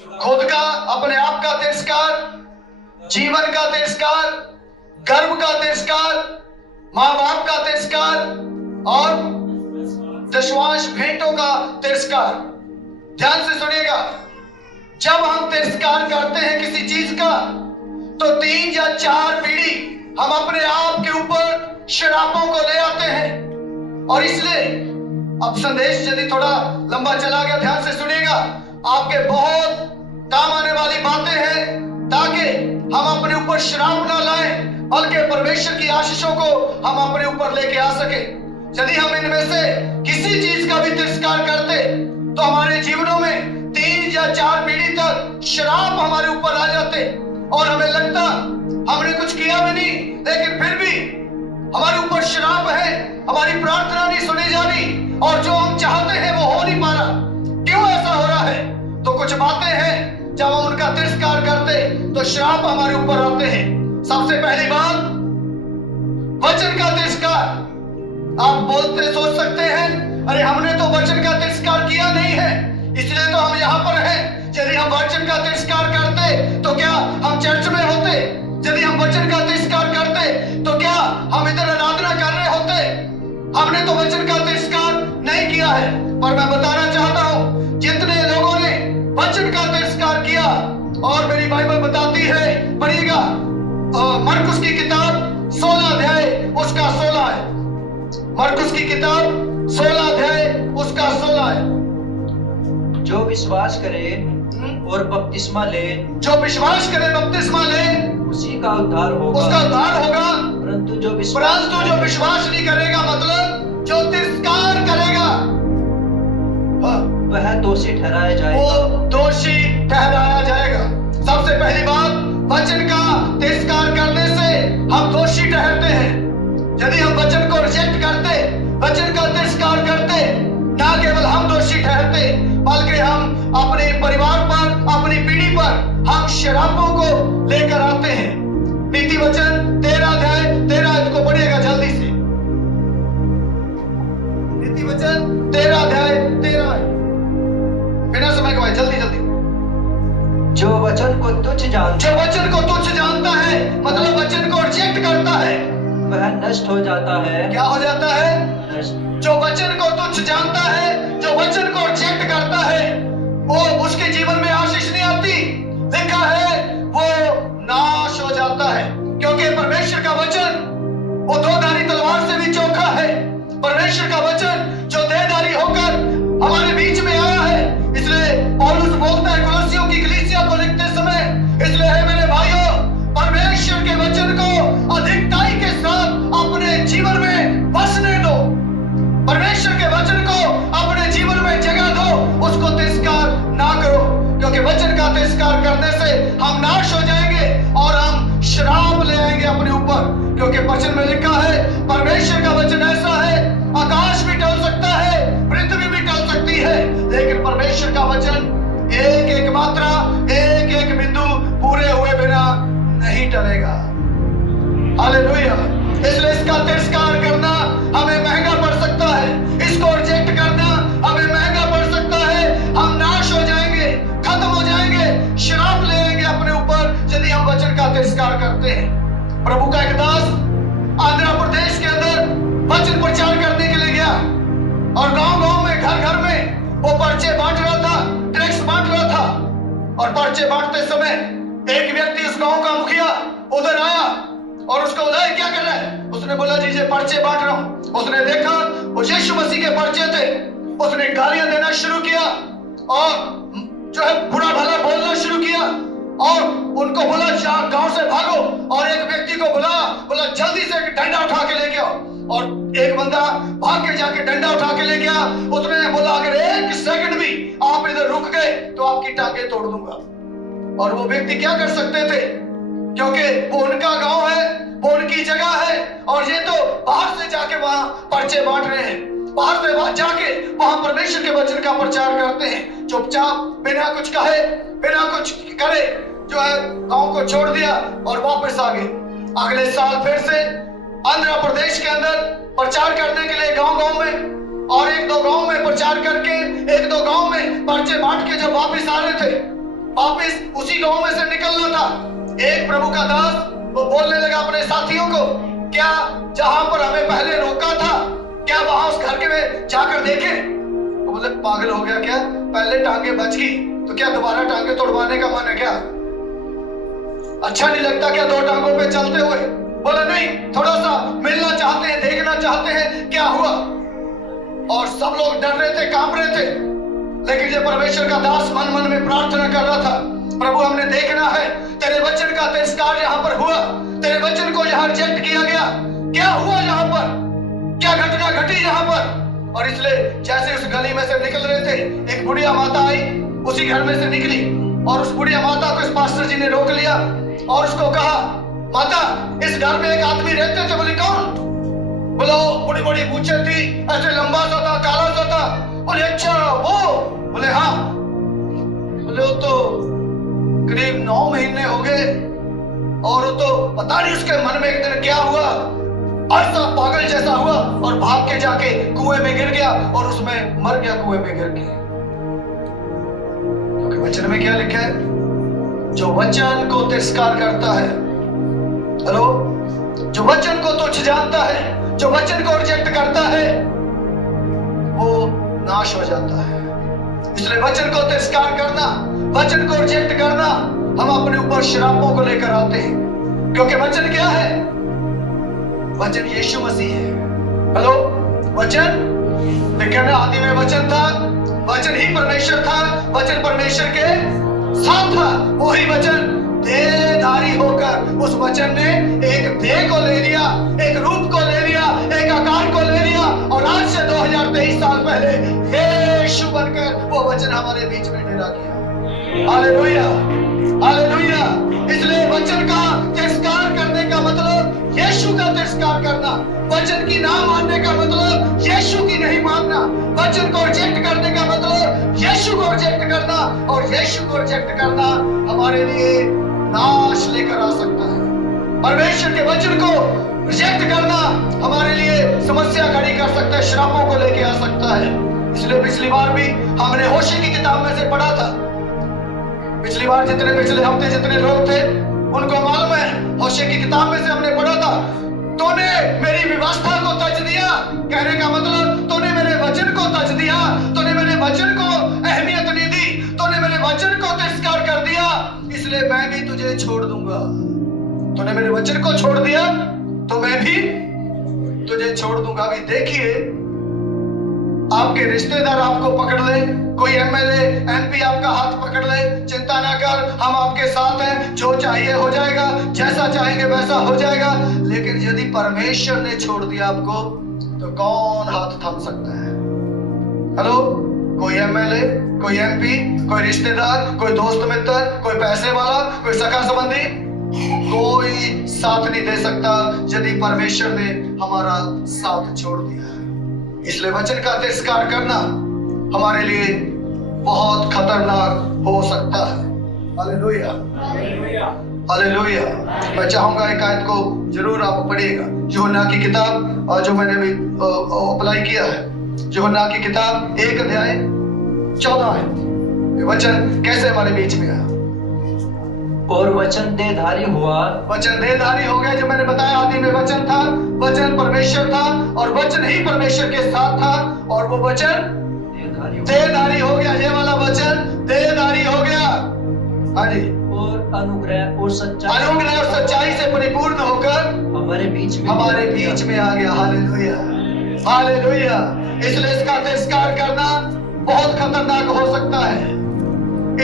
खुद का, अपने आप का तिरस्कार, जीवन का तिरस्कार, गर्व का तिरस्कार, माँ बाप का तिरस्कार और दशवांश भेंटों का तिरस्कार। ध्यान से सुनिएगा, जब हम तिरस्कार करते हैं किसी चीज का तो 3 या 4 पीढ़ी हम अपने आप के ऊपर श्रापों को ले आते हैं। और इसलिए अब संदेश यदि थोड़ा लंबा चला गया, ध्यान से सुनिएगा, आपके बहुत काम आने वाली बातें हैं ताकि हम अपने ऊपर श्राप ना लाएं, बल्कि परमेश्वर की आशीषों को हम अपने ऊपर लेके आ सके। यदि हम इनमें से किसी चीज का भी तिरस्कार करते तो हमारे जीवनों में 3 या 4 पीढ़ी तक श्राप हमारे ऊपर आ जाते और हमें लगता हमने कुछ किया भी नहीं, लेकिन फिर भी हमारे ऊपर श्राप है, हमारी प्रार्थना नहीं सुनी जा रही और जो हम चाहते हैं वो हो नहीं पा रहा। क्यों ऐसा हो रहा है? तो कुछ बातें हैं, जब हम उनका तिरस्कार करते तो श्राप हमारे ऊपर आते हैं। सबसे पहली बात, वचन का तिरस्कार। आप बोलते सोच सकते हैं, अरे हमने तो वचन का तिरस्कार किया नहीं है, इसलिए तो हम यहाँ पर हैं। यदि हम वचन का तिरस्कार करते तो क्या हम चर्च में होते? यदि हम वचन का तिरस्कार करते तो क्या हम इधर आराधना कर रहे होते? हमने तो वचन का तिरस्कार नहीं किया है। पर मैं बताना चाहता हूं, जितने लोगों ने वचन का तिरस्कार किया, और मेरी बाइबल बताती है, पढ़िएगा मरकुस की किताब 16 अध्याय उसका 16 है। मरकुस की किताब 16 अध्याय उसका 16 है। जो विश्वास करे और बपतिस्मा ले, जो विश्वास करे बपतिस्मा ले, उसी का उद्धार होगा, उसका उद्धार होगा। परंतु जो विश्वास नहीं करेगा, मतलब जो तिरस्कार करेगा, वह दोषी ठहराया जाएगा। वो दोषी ठहराया जाएगा। सबसे पहली बात, वचन का तिरस्कार करने से हम दोषी ठहरते हैं। यदि हम वचन को रिजेक्ट करते, वचन का तिरस्कार करते, ना केवल हम दोषी ठहरते बल्कि हम अपने परिवार पर, अपनी पीढ़ी पर हम श्रापों को लेकर आते हैं। नीति वचन 13 अध्याय 13 को पढ़िएगा जल्दी से। नीति वचन 13 अध्याय 13, बिना समय गवाए जल्दी जल्दी। जो वचन को तुच्छ जानता है, मतलब वचन को रिजेक्ट करता है, वह नष्ट हो जाता है। क्या हो जाता है? नष्ट। जो वचन को तुच्छ जानता है, जो वचन को रिजेक्ट करता है, वो उसके जीवन में आशीष नहीं आती। लिखा है वो नाश हो जाता है, क्योंकि परमेश्वर का वचन वो दो-धारी तलवार से भी चोखा है। परमेश्वर का वचन जो देहधारी होकर हमारे बीच में आया है। इसलिए पौलुस बोलता है कुलस्सियों की कलीसिया को लिखते समय, इसलिए है मेरे भाइयों, परमेश्वर के वचन को अधिकताई के साथ अपने जीवन में बसने दो। परमेश्वर के वचन को अपने जीवन में जगह दो, उसको तिरस्कार ना करो, क्योंकि वचन का तिरस्कार करने से हम नाश हो जाएंगे और हम श्राप ले आएंगे अपने ऊपर। क्योंकि वचन में लिखा है, परमेश्वर का वचन ऐसा है, आकाश भी टल सकता है, पृथ्वी भी टल सकती है, लेकिन परमेश्वर का वचन एक एक मात्रा, एक एक बिंदु पूरे हुए बिना नहीं टलेगा। हालेलुया। इसलिए इसका तिरस्कार करना हमें महंगा पड़ सकता है, इसको रिजेक्ट करना हमें महंगा पड़ सकता है। हम नाश हो जाएंगे, खत्म हो जाएंगे, श्राप ले आएंगे अपने ऊपर यदि हम वचन का तिरस्कार करते हैं। प्रभु का एक दास आंध्र प्रदेश के अंदर वचन प्रचार करने के लिए गया और गांव-गांव में, घर-घर में वो पर्चे बांट रहा था, टैक्स बांट रहा था। और पर्चे बांटते समय एक व्यक्ति उस गांव का मुखिया उधर आया और उसको बोला, क्या कर रहा है? उसने बोला, जी ये पर्चे बांट रहा हूं। उसने देखा वो यीशु मसीह के पर्चे थे। उसने गालियां देना शुरू किया और जो है बुरा भला बोलना शुरू किया और उनको बोला, गांव से भागो। और एक व्यक्ति को बोला जल्दी से एक डंडा उठा के लेके आओ। और एक बंदा भाग के जाके डंडा उठा के ले गया। उसने बोला, अगर 1 सेकंड भी आप इधर रुक गए तो आपकी टांगें तोड़ दूंगा। और वो व्यक्ति क्या कर सकते थे, क्योंकि वो उनका गांव है, वो उनकी जगह है, और ये तो बाहर से जाके वहां पर्चे बांट रहे हैं, बाहर से जाके वहां परमेश्वर के वचन का प्रचार करते हैं। चुपचाप बिना कुछ कहे, बिना कुछ करे जो है गांव को छोड़ दिया और वापस आ गए। अगले साल फिर से आंध्र प्रदेश के अंदर प्रचार करने के लिए गांव-गांव में, और 1-2 गांव में प्रचार करके 1-2 गांव में पर्चे बांट के जब वापस आ रहे थे वापिस उसी गांव में से निकलना था। एक प्रभु का दास वो बोलने लगा अपने साथियों को, क्या जहां पर हमें पहले रोका था, क्या वहां उस घर के में जाकर देखें? वो बोले पागल हो गया क्या? पहले टांगे बच गई तो क्या दोबारा टांगे तोड़वाने का मन है क्या? अच्छा नहीं लगता क्या दो टांगों पे चलते हुए? बोले नहीं, थोड़ा सा मिलना चाहते हैं, देखना चाहते हैं क्या हुआ। और सब लोग डर रहे थे, कांप रहे थे। लेकिन ये परमेश्वर का दास मन मन में प्रार्थना कर रहा था, प्रभु हमने देखना है, तेरे वचन का तिरस्कार यहाँ पर हुआ, तेरे वचन को यहाँ रिजेक्ट किया गया, क्या हुआ यहाँ पर, क्या घटना घटी यहाँ पर। और इसलिए जैसे उस गली में से निकल रहे थे, एक बुढ़िया माता आई, उसी घर में से निकली और उस बुढ़िया माता को इस पास्टर जी ने रोक लिया और उसको कहा, माता इस घर में एक आदमी रहते थे। बोले कौन? बोलो बड़ी बड़ी पूछे थी, ऐसे लंबा सा था, काला सा था। बोले अच्छा वो? बोले हाँ। बोले वो तो करीब 9 महीने हो गए और वो तो पता नहीं उसके मन में एक दिन क्या हुआ, ऐसा पागल जैसा हुआ और भाग के जाके कुएं में गिर गया और उसमें मर गया, कुएं में गिर के। क्योंकि वचन में क्या लिखा है? जो वचन को तिरस्कार करता है, हेलो, जो वचन को तुच्छ जानता है, जो वचन को रिजेक्ट करता है, वो नाश हो जाता है। इसलिए वचन को तिरस्कार करना, वचन को रिजेक्ट करना, हम अपने ऊपर श्रापों को लेकर आते हैं। क्योंकि वचन क्या है? वचन यीशु मसीह है। हेलो, वचन लिखा है आदि में वचन था, वचन ही परमेश्वर था, वचन परमेश्वर के साथ था। वही वचन देहधारी होकर उस वचन ने एक देह को ले लिया, एक रूप को ले लिया, एक आकार को ले लिया और आज से 2023 साल पहले यीशु बनकर वो वचन हमारे बीच में डेरा किया। Hallelujah, hallelujah. इसलिए वचन का तिरस्कार करने का मतलब यीशु का तिरस्कार करना, वचन की ना मानने का मतलब यीशु की नहीं मानना, वचन को रिजेक्ट करने का मतलब यीशु को रिजेक्ट करना, और यीशु को रिजेक्ट करना हमारे लिए नाश लेकर आ सकता है। परमेश्वर के वचन को रिजेक्ट करना हमारे लिए समस्या खड़ी कर सकता है, श्रापों को लेके आ सकता है। इसलिए पिछली बार भी हमने होशे की किताब में से पढ़ा था। पिछली बार पिछले हफ्ते जितने लोग थे उनको मालूम है, होशे की किताब में से हमने पढ़ा था, तूने मेरी व्यवस्था को तज दिया। कहने का मतलब तूने मेरे वचन को तज दिया, तूने मेरे वचन को अहमियत नहीं दी, तूने मेरे वचन को तिरस्कार कर दिया, इसलिए मैं भी तुझे छोड़ दूंगा। तूने मेरे वचन को छोड़ दिया तो मैं भी तुझे छोड़ दूंगा। अभी देखिए, आपके रिश्तेदार आपको पकड़ ले, कोई एमएलए एमपी आपका हाथ पकड़ ले, चिंता ना कर, हम आपके साथ हैं, जो चाहिए हो जाएगा, जैसा चाहेंगे वैसा हो जाएगा। लेकिन यदि परमेश्वर ने छोड़ दिया आपको तो कौन हाथ थाम सकता है? हेलो, कोई एमएलए, कोई एमपी, कोई रिश्तेदार, कोई दोस्त मित्र, कोई पैसे वाला, कोई सगा संबंधी, कोई साथ नहीं दे सकता यदि परमेश्वर ने हमारा साथ छोड़ दिया। इसलिए वचन का तिरस्कार करना हमारे लिए बहुत खतरनाक हो सकता है। Hallelujah, hallelujah. मैं चाहूंगा एक आयत को जरूर आप पढ़िएगा, यूहन्ना की किताब, और जो मैंने भी अप्लाई किया है, यूहन्ना की किताब 1 अध्याय 14 है। वचन कैसे हमारे बीच में है? और वचन देहधारी हुआ, वचन देहधारी हो गया। जो मैंने बताया, आदि में वचन था, वचन परमेश्वर था और वचन ही परमेश्वर के साथ था, और वो वचन देहधारी हो गया। ये वाला वचन देहधारी हो गया। हाँ जी। और अनुग्रह और सच्चाई से परिपूर्ण होकर हमारे बीच में आ गया। Hallelujah, hallelujah. इसलिए इसका तिरस्कार करना बहुत खतरनाक हो सकता है,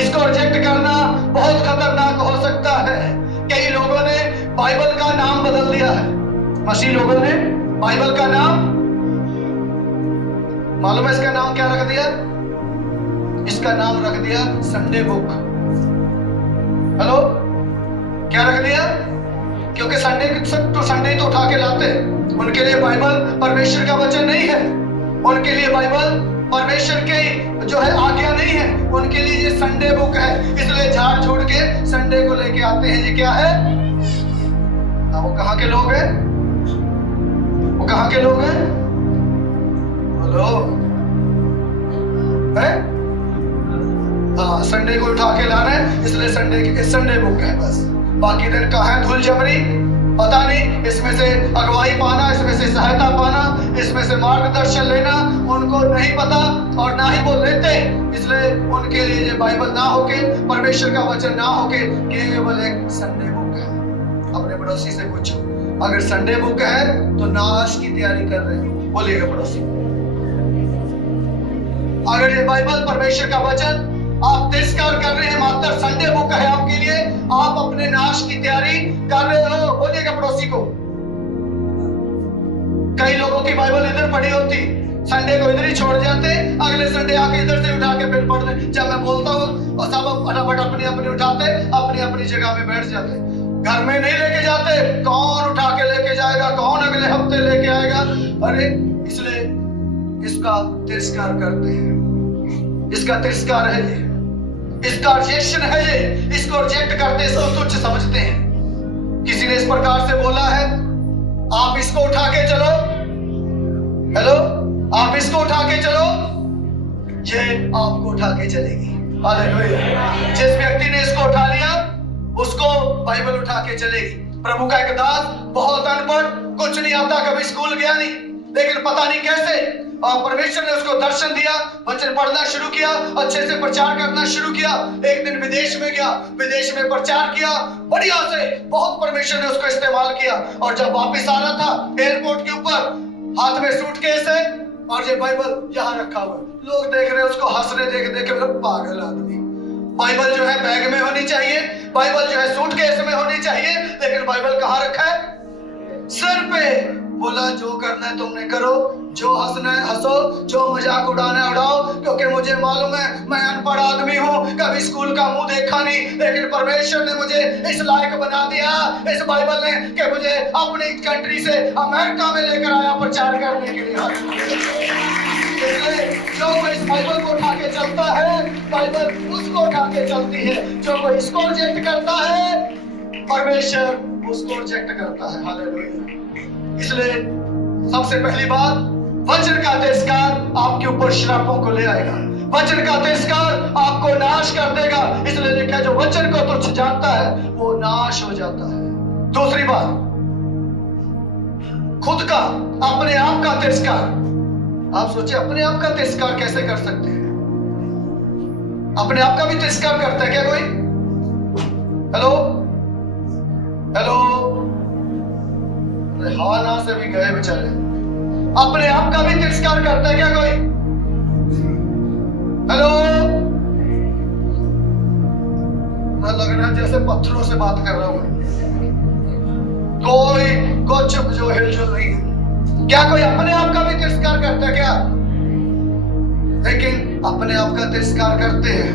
इसको रिजेक्ट करना बहुत खतरनाक हो सकता है। कई लोगों ने बाइबल का नाम बदल दिया है, मसीह लोगों ने बाइबल का नाम, मालूम है इसका नाम क्या रख दिया? इसका नाम रख दिया संडे बुक। हेलो, क्या रख दिया? क्योंकि संडे तो उठा के लाते, उनके लिए बाइबल परमेश्वर का वचन नहीं है, उनके लिए बाइबल परमेश्वर के जो है आज्ञा नहीं है, उनके लिए ये संडे बुक है। इसलिए झाड़ छोड़ के संडे को लेके आते हैं। ये क्या है? वो कहाँ के लोग हैं? वो कहाँ के लोग हैं? बोलो, है? हाँ, संडे को उठा के लाना है, इसलिए संडे बुक है बस। बाकी दिन कहाँ है धूल जबरी, पता नहीं। इसमें से अगुवाई पाना, इसमें से सहायता पाना, इसमें से मार्गदर्शन लेना उनको नहीं पता और ना ही वो लेते। इसलिए उनके लिए ये बाइबल ना होके, परमेश्वर का वचन ना होके केवल एक संडे बुक है। अपने पड़ोसी से पूछो, अगर संडे बुक है तो नाश की तैयारी कर रहे हो, बोलिएगा पड़ोसी। अगर ये बाइबल परमेश्वर का वचन आप तिरस्कार कर रहे हैं, मात्र संडे बुक है आपके लिए, आप अपने नाश की तैयारी कर रहे हो, बोलिएगा पड़ोसी को। कई लोगों की बाइबल इधर पड़ी होती, संडे को इधर ही छोड़ जाते, अगले संडे आके इधर से उठा के फिर पढ़ते। जब मैं बोलता हूँ और सब फटाफट अपनी अपनी उठाते, अपनी अपनी जगह में बैठ जाते, घर में नहीं लेके जाते। कौन उठा के लेके जाएगा, कौन अगले हफ्ते लेके आएगा? अरे इसलिए इसका तिरस्कार करते हैं, इसका तिरस्कार है ये, इसका रिजेक्शन है ये, इसको रिजेक्ट करते, इसको तुच्छ समझते हैं। किसी ने इस प्रकार से बोला है, आप इसको उठा के चलो, हेलो, आप इसको उठा के चलो, ये आपको उठा के चलेगी। हालेलुया। जिस व्यक्ति ने इसको उठा लिया उसको बाइबल उठा के चलेगी। प्रभु का एक दास बहुत अनपढ़, कुछ नहीं आता, कभी स्कूल गया नहीं, लेकिन पता नहीं कैसे और परमेश्वर ने उसको दर्शन दिया, वचन पढ़ना शुरू किया, अच्छे से प्रचार करना शुरू किया। एक दिन विदेश में गया, विदेश में प्रचार किया, बढ़िया से, बहुत परमेश्वर ने उसको इस्तेमाल किया। और जब वापस आ रहा था एयरपोर्ट के ऊपर, हाथ में सूटकेस है और ये बाइबल यहाँ रखा हुआ, लोग देख रहे हैं उसको, हंस रहे, देख देख के, पागल आदमी। बाइबल जो है बैग में होनी चाहिए, बाइबल जो है सूटकेस में होनी चाहिए, लेकिन बाइबल कहाँ रखा है? सर पे। बोला जो करना है तुमने करो, जो हंसना है हंसो, जो मजाक उड़ाना है उड़ाओ, क्योंकि मुझे मालूम है मैं अनपढ़ आदमी हूँ, कभी स्कूल का मुंह देखा नहीं, लेकिन परमेश्वर ने मुझे इस लायक बना दिया, इस बाइबल ने, कि मुझे अपनी कंट्री से अमेरिका में लेकर आया प्रचार करने के लिए। इसलिए जो कोई इस बाइबल को उठा के चलता है, बाइबल उसको उठा के चलती है। जो कोई इसको रिजेक्ट करता है, परमेश्वर उसको रिजेक्ट करता है। हालेलुया। इसलिए सबसे पहली बात, वचन का तिरस्कार आपके ऊपर श्रापों को ले आएगा, वचन का तिरस्कार आपको नाश कर देगा। इसलिए लिखा है, जो वचन को तुच्छ जानता है वो नाश हो जाता है। दूसरी बात, खुद का, अपने आप का तिरस्कार। आप सोचिए, अपने आप का तिरस्कार कैसे कर सकते हैं? अपने आप का भी तिरस्कार करता है क्या कोई? हेलो हेलो, हाँ ना से भी गए बेचारे। अपने आप का भी तिरस्कार करता है क्या कोई? हेलो, मैं लग रहा है जैसे पत्थरों से बात कर रहा हूं, कोई कुछ जो हिलजुल नहीं है। क्या कोई अपने आप का भी तिरस्कार करता है क्या? लेकिन अपने आप का तिरस्कार करते हैं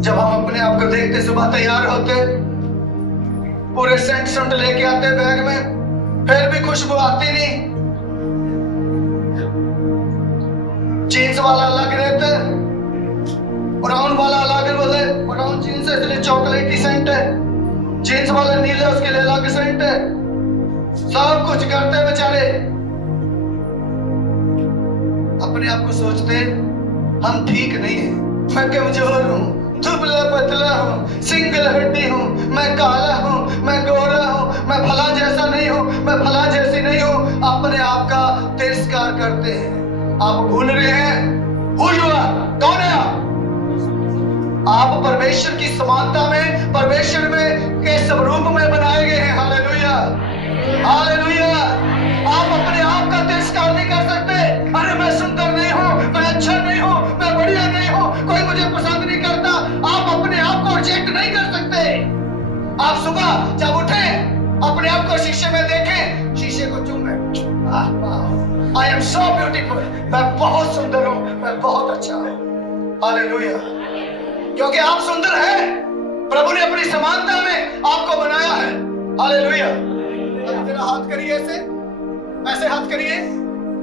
जब हम अपने आप को देखते, सुबह तैयार होते, पूरे सेंट लेके आते बैग में, फिर भी खुशबू आती नहीं। जीन्स वाला अलग रहता है, ब्राउन वाला अलग, बोले ब्राउन जीन्स है इसलिए चॉकलेटी सेंट है, जीन्स वाला नीला उसके लिए अलग सेंट है। सब कुछ करते हैं बेचारे, अपने आप को सोचते हम ठीक नहीं है, मैं कमजोर हूं, दुबला पतला हूँ, सिंगल हड्डी हूँ, मैं काला हूँ, मैं गोरा हूँ, मैं फला जैसा नहीं हूँ, मैं फला जैसी नहीं हूँ। अपने आप का तिरस्कार करते हैं। आप भूल रहे हैं Who you are? कौन है आप? परमेश्वर की समानता में, परमेश्वर में के स्वरूप में बनाए गए हैं। Hallelujah, hallelujah. आप अपने आप का तिरस्कार नहीं कर सकते। अरे मैं सुंदर नहीं हूँ, मैं अच्छा नहीं हूँ, मैं बढ़िया नहीं हूँ, कोई मुझे पसंद नहीं करता। आप अपने आप को रिजेक्ट नहीं कर सकते। आप सुबह जब उठे, अपने आप को शीशे में देखें, शीशे को चूमें, आई एम सो ब्यूटीफुल, मैं बहुत सुंदर हूँ, मैं बहुत अच्छा हूँ। हालेलुया। क्योंकि आप सुंदर हैं, प्रभु ने अपनी समानता में आपको बनाया है। हालेलुया। तेरा हाथ करिए ऐसे, ऐसे हाथ करिए,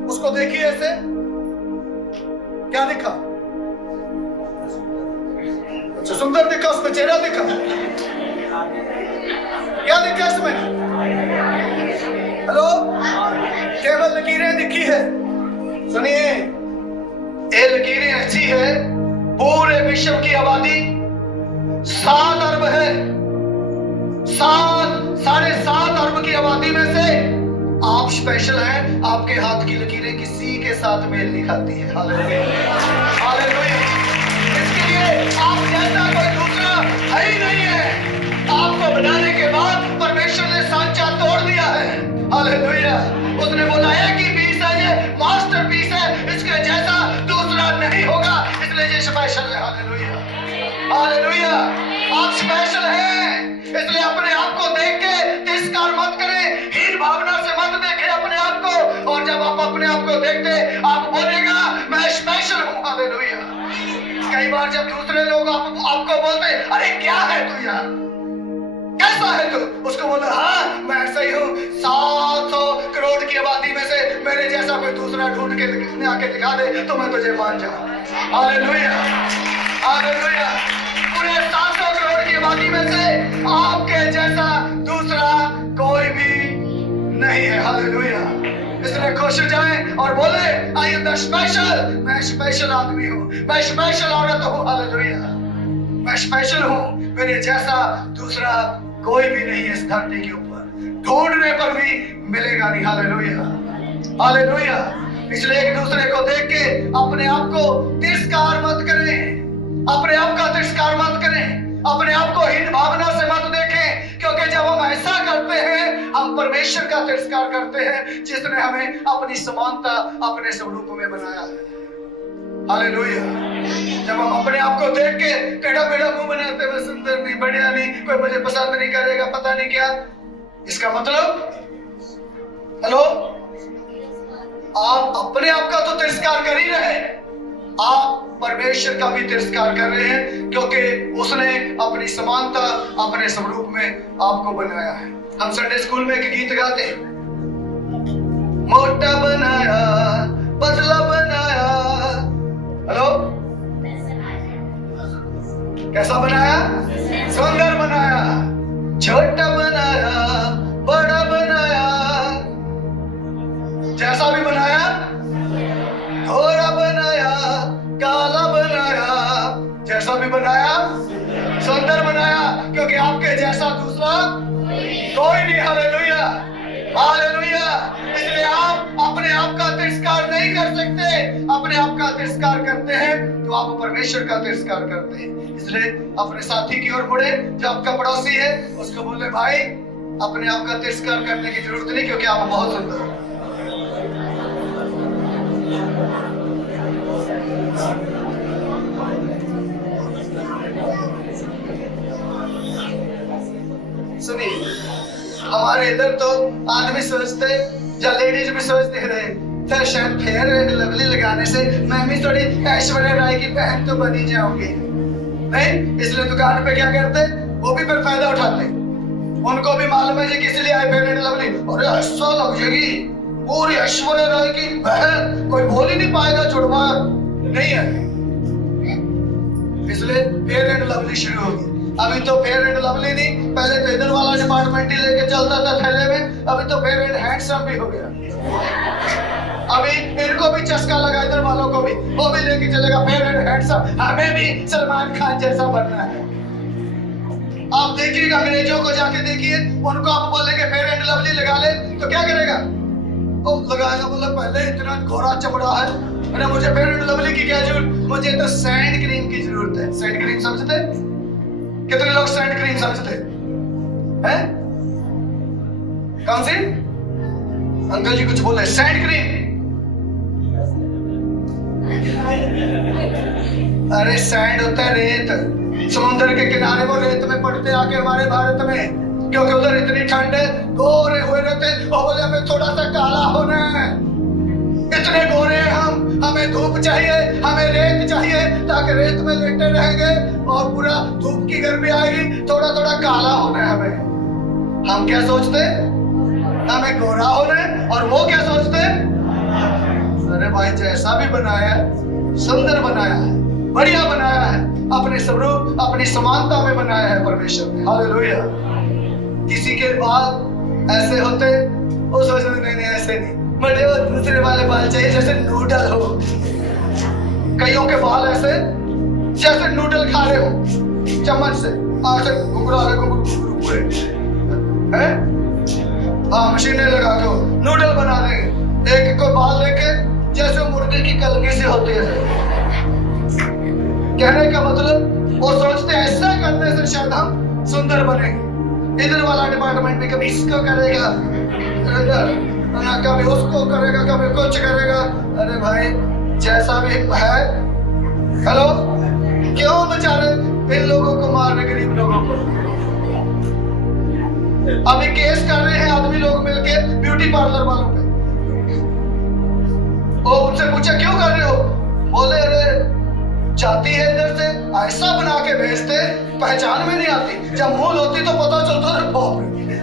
उसको देखिए ऐसे, क्या दिखा? अच्छा, सुंदर दिखा, उसमें चेहरा दिखा, क्या दिखा इसमें? हेलो, केवल लकीरें दिखी है। सुनिए, ये लकीरें अच्छी है, पूरे विश्व की आबादी 7 अरब है। 7.5 अरब की आबादी में से आप स्पेशल हैं। आपके हाथ की लकीरें किसी के साथ मेल नहीं खाती है। Hallelujah, hallelujah. इसके लिए आप जैसा कोई दूसरा है ही नहीं है। आपको बनाने के बाद परमेश्वर ने सांचा तोड़ दिया है। हालेलुया। उसने बोला एक ही पीस है, ये मास्टरपीस है, इसके जैसा दूसरा नहीं होगा, इसलिए ये स्पेशल है। Hallelujah, hallelujah. आप स्पेशल हैं, इसलिए अपने आप को देख के तिरस्कार मत करें, हीन भावना से मत देखें अपने आप को। और जब आप अपने आप को देखते आप बोलेगा मैं स्पेशल हूँ। हालेलुया। कई बार जब दूसरे लोग आपको बोलते अरे क्या है तू यार, कैसा है तू, उसको बोला हाँ मैं ऐसा ही हूँ। 700 करोड़ की आबादी में से मेरे जैसा कोई दूसरा ढूंढ के आके दिखा दे तो मैं तुझे मान जाऊँ। Hallelujah, hallelujah. पूरे 700 करोड़ की आबादी में से आपके जैसा दूसरा कोई भी नहीं है। हालेलुया। इसलिए खुश हो जाएं और बोले आई एम द स्पेशल, मैं स्पेशल आदमी हूँ, मैं स्पेशल औरत हूँ। हालेलुया, मैं स्पेशल हूँ, मेरे जैसा दूसरा कोई भी नहीं है इस धरती के ऊपर, ढूंढने पर भी मिलेगा नहीं। Hallelujah, hallelujah. इसलिए एक दूसरे को देख के अपने आप को तिरस्कार मत करें, अपने आप का तिरस्कार मत करें, अपने आप को हीन भावना से मत देखें, क्योंकि जब हम ऐसा करते हैं हम परमेश्वर का तिरस्कार करते हैं जिसने हमें अपनी समानता अपने स्वरूप में बनाया है। हालेलुया। जब हम अपने आप को देख के टेढ़ा मेढ़ा मुंह बनाते हुए सुंदर नहीं, बढ़िया नहीं, कोई मुझे पसंद नहीं करेगा, पता नहीं क्या, इसका मतलब हेलो आप अपने आप का तो तिरस्कार कर ही रहे, आप परमेश्वर का भी तिरस्कार कर रहे हैं, क्योंकि उसने अपनी समानता अपने स्वरूप में आपको बनाया है। हम संडे स्कूल में एक गीत गाते हैं, मोटा बनाया पतला बनाया, हेलो कैसा बनाया, सुंदर बनाया, छोटा बनाया बड़ा बनाया, जैसा भी बनाया, गोरा बनाया काला बनाया, जैसा भी बनाया सुंदर बनाया, क्योंकि आपके जैसा दूसरा कोई नहीं। Hallelujah, hallelujah. इसलिए आप अपने आप का तिरस्कार नहीं कर सकते, अपने आप का तिरस्कार करते हैं तो आप परमेश्वर का तिरस्कार करते हैं। इसलिए अपने साथी की ओर मुड़े, जो आपका पड़ोसी है उसको बोले भाई अपने आप का तिरस्कार करने की जरूरत नहीं, क्योंकि आप बहुत सुंदर हो। सुनिए, हमारे इधर तो आदमी सोचते या लेडीज भी सोचते रहे तो शायद फेयर एंड लवली लगाने से मैं भी थोड़ी ऐश्वर्या राय की बहन तो बनी जाऊंगी। नहीं, इसलिए दुकान पे क्या करते, वो भी फिर फायदा उठाते। उनको भी मालूम है जी किस लिए आए फेयर एंड लवली, अरे ऐसा लग जाएगी पूरी ऐश्वर्या राय की बहन, कोई बोल ही नहीं पाएगा, जुड़वा नहीं है, इसलिए फेयर एंड लवली शुरू होगी। अभी तो फेयर एंड लवली नहीं, पहले तो इधर वाला डिपार्टमेंट ही लेके चलता था थैले में, अभी तो फेयर एंड हैंडसम भी हो गया। अभी इनको भी चस्का लगा, इधर वालों को भी, वो भी लेके चलेगा फेयर एंड हैंडसम, हमें भी सलमान खान जैसा बनना है। आप देखिएगा, अंग्रेजों को जाके देखिए, उनको आप बोलेंगे फेयर एंड लवली लगा ले तो क्या करेगा, वो लगाएगा, बोला पहले इतना गोरा चमड़ा है, अरे मुझे फेयर एंड लवली की क्या जरूरत, मुझे तो सैंड क्रीम की जरूरत है। सैंड क्रीम समझते, कितने लोग सैंड क्रीम समझते हैं? कौन सी? अंकल जी कुछ बोले, सैंड क्रीम, अरे सैंड होता है रेत, समुद्र के किनारे वो रेत में पड़ते आके हमारे भारत में, क्योंकि उधर इतनी ठंड है, गोरे हुए रहते, वो बोले हमें थोड़ा सा काला होना है, इतने गोरे हैं हम, हमें धूप चाहिए, हमें रेत चाहिए, ताकि रेत में लेटे रहेंगे और पूरा धूप की गर्मी आएगी, थोड़ा थोड़ा काला होना है हमें। हम क्या सोचते, हमें गोरा होना है, और वो क्या सोचते, अरे भाई जैसा भी बनाया है, सुंदर बनाया है, बढ़िया बनाया है, अपने स्वरूप अपनी समानता में बनाया है परमेश्वर ने। हालेलुया। किसी के बाल ऐसे होते, वो सोचते नहीं ऐसे नहीं, मुझे वो दूसरे वाले बाल चाहिए जैसे नूडल हो। कईयों के बाल ऐसे जैसे नूडल खा रहे हो चम्मच से, ऐसे घुघरा पूरे हैं। हाँ, मशीनें लगा के नूडल बना देंगे, एक को बाल लेके जैसे मुर्गे की कलगी से होती है। कहने का मतलब वो सोचते हैं ऐसा करने से शायद हम सुंदर बनेंगे। इधर वाला डिपार्टमेंट भी कभी इसको करेगा, कभी उसको करेगा, कभी कुछ करेगा। अरे भाई जैसा भी है, हेलो, क्यों बेचारे इन लोगों को मारने, गरीब लोगों को। अभी केस कर रहे हैं आदमी लोग मिलके ब्यूटी पार्लर वालों पे। वो उनसे पूछा क्यों कर रहे हो, बोले अरे जाती है इधर से ऐसा बना के भेजते, पहचान में नहीं आती, जब मुंह धोती तो पता चलता है बाप रे।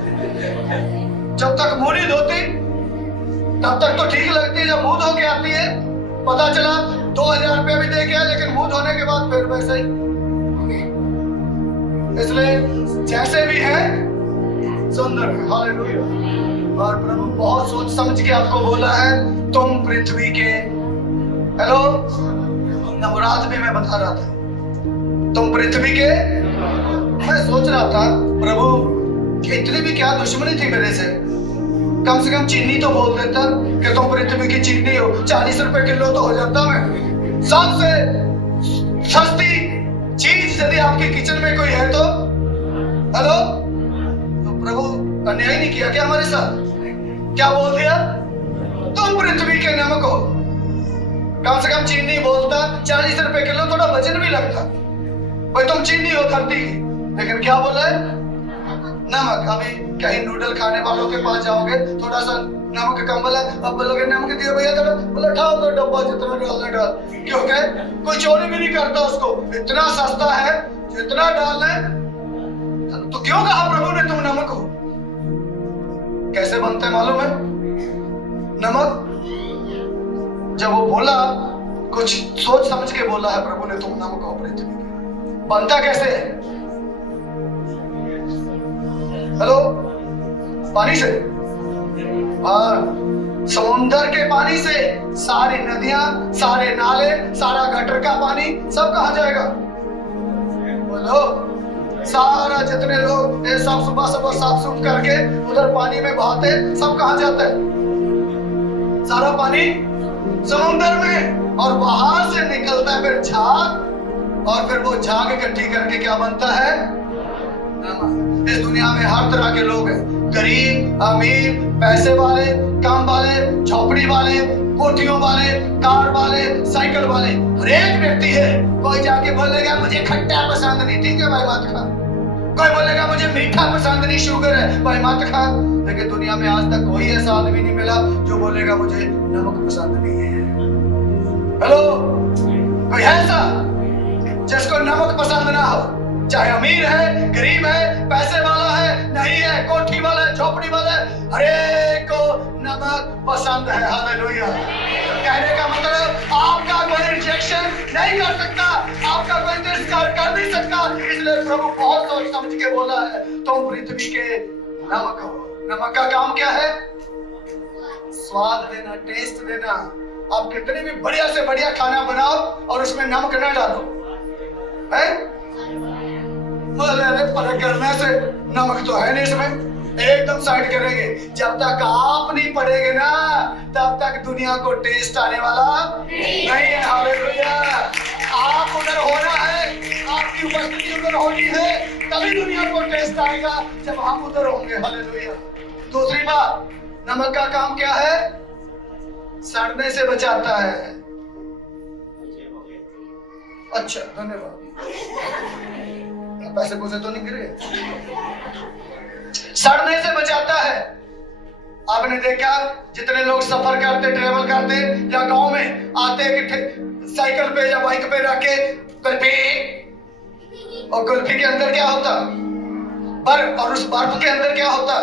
जब तक मुंह नहीं धोती तब तक तो ठीक लगती है, जब मुंह धो के आती है पता चला 2000 रुपया भी दे के, लेकिन मुंह धोने के बाद फिर वैसे ही। इसलिए जैसे भी है सुंदर है। हालेलुया। और प्रभु बहुत सोच समझ के आपको बोला है, तुम पृथ्वी के, हेलो, नवरात में मैं बता रहा था तुम पृथ्वी के। मैं सोच रहा था प्रभु इतनी भी क्या दुश्मनी थी मेरे से, कम से कम चीनी तो बोल देता कि तुम पृथ्वी की चीनी हो, 40 रुपए किलो तो हो जाता। मैं सबसे सस्ती चीज यदि आपके किचन में कोई है तो, हेलो, तो प्रभु अन्याय नहीं किया क्या हमारे साथ? क्या बोल दिया? तुम पृथ्वी के नमक हो। कम से कम चीनी बोलता, 40 रुपए किलो, थोड़ा वजन भी लगता। भाई तुम चीनी हो धरती की, लेकिन क्या बोला है? नमक। अभी कहीं नूडल खाने वालों के पास जाओगे, थोड़ा सा नमक कम बोला, अब बोलोगे नमक दिया भैया थोड़ा, बोला उठाओ तो डब्बा जितना डालना डाल, क्योंकि कोई चोरी भी नहीं करता उसको, इतना सस्ता है, जितना डालना है। तो क्यों कहा प्रभु ने तुम नमक हो? कैसे बनते मालूम है नमक? जब वो बोला, कुछ सोच समझ के बोला है प्रभु ने, तुम नमक हो पृथ्वी के। बनता कैसे है? हेलो, पानी से। हाँ, समुंदर के पानी से। सारी नदियां, सारे नाले, सारा गटर का पानी सब कहाँ जाएगा? बोलो, सारा जितने लोग ये सब सुबह सुबह साफ सुफ करके उधर पानी में बहाते, सब कहाँ जाता है? सारा पानी समुंदर में, और वहां से निकलता है फिर झाग, और फिर वो झाग इकट्ठी करके क्या बनता है? नमक। इस दुनिया में हर तरह के लोग हैं, गरीब, अमीर, पैसे वाले, काम वाले, झोपड़ी वाले, कोठियों वाले, कार वाले, साइकिल वाले, हर एक व्यक्ति है। कोई जाके बोलेगा मुझे खट्टा पसंद नहीं, ठीक है भाई मत खा। कोई बोलेगा मुझे मीठा पसंद नहीं, शुगर है, भाई मत खा। लेकिन दुनिया में आज तक कोई ऐसा आदमी नहीं मिला जो बोलेगा मुझे नमक पसंद नहीं है। हेलो, कोई है ऐसा जिसको नमक पसंद ना हो? चाहे अमीर है, गरीब है, पैसे वाला है, नहीं है, कोठी वाला है, झोपड़ी वाला है, हर एक को नमक पसंद है। हालेलुया। कहने का मतलब आपका कोई रिजेक्शन नहीं कर सकता, आपका कोई तिरस्कार कर नहीं सकता। इसलिए प्रभु बहुत सोच समझ के बोला है, तुम पृथ्वी के नमक हो। नमक का काम क्या है? स्वाद देना, टेस्ट देना। आप कितने भी बढ़िया से बढ़िया खाना बनाओ और उसमें नमक न डालो, है? अरे परख करने से नमक तो है नहीं इसमें, एकदम साइड करेंगे। जब तक आप नहीं पढ़ेंगे ना, तब तक दुनिया को टेस्ट आने वाला नहीं है। हालेलुया। आप उधर होना है, आपकी उपस्थिति उधर होनी है, तभी दुनिया को टेस्ट आएगा, जब हम उधर होंगे। हालेलुया। दूसरी बात, नमक का काम क्या है? सड़ने से बचाता है। अच्छा, धन्यवाद। पैसे पूछे तो नहीं गिरे। सड़ने से बचाता है। आपने देखा जितने लोग सफर करते, ट्रेवल करते, या गांव में आते साइकिल पे या बाइक पे रख के कुल्फी, और कुल्फी के अंदर क्या होता? बर्फ, और उस बर्फ के अंदर क्या होता?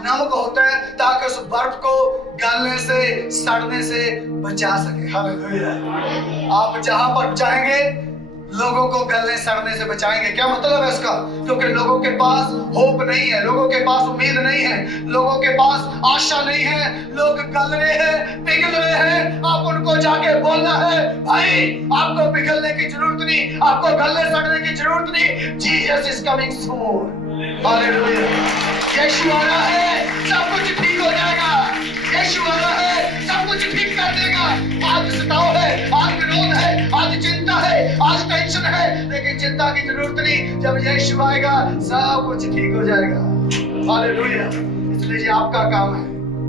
नमक होता है, ताकि उस बर्फ को गलने से, सड़ने से बचा सके। हालेलुया। आप जहां पर जाएंगे लोगों को गलने सड़ने से बचाएंगे। क्या मतलब है इसका? क्योंकि लोगों के पास होप नहीं है, लोगों के पास उम्मीद नहीं है, लोगों के पास आशा नहीं है, लोग गल रहे हैं, पिघल रहे हैं। आप उनको जाके बोलना है, भाई आपको पिघलने की जरूरत नहीं, आपको गलने सड़ने की जरूरत नहीं। Jesus is coming soon. Hallelujah. Yeshu आ रहा है, सब कुछ ठीक हो जाएगा। यीशु आ रहा है, सब कुछ ठीक कर देगा। आज सताव है, आज विरोध है, आज चिंता है, आज टेंशन है, लेकिन चिंता की जरूरत नहीं। जब यीशु आएगा सब कुछ ठीक हो जाएगा। हालेलुया। इसलिए ये आपका काम है,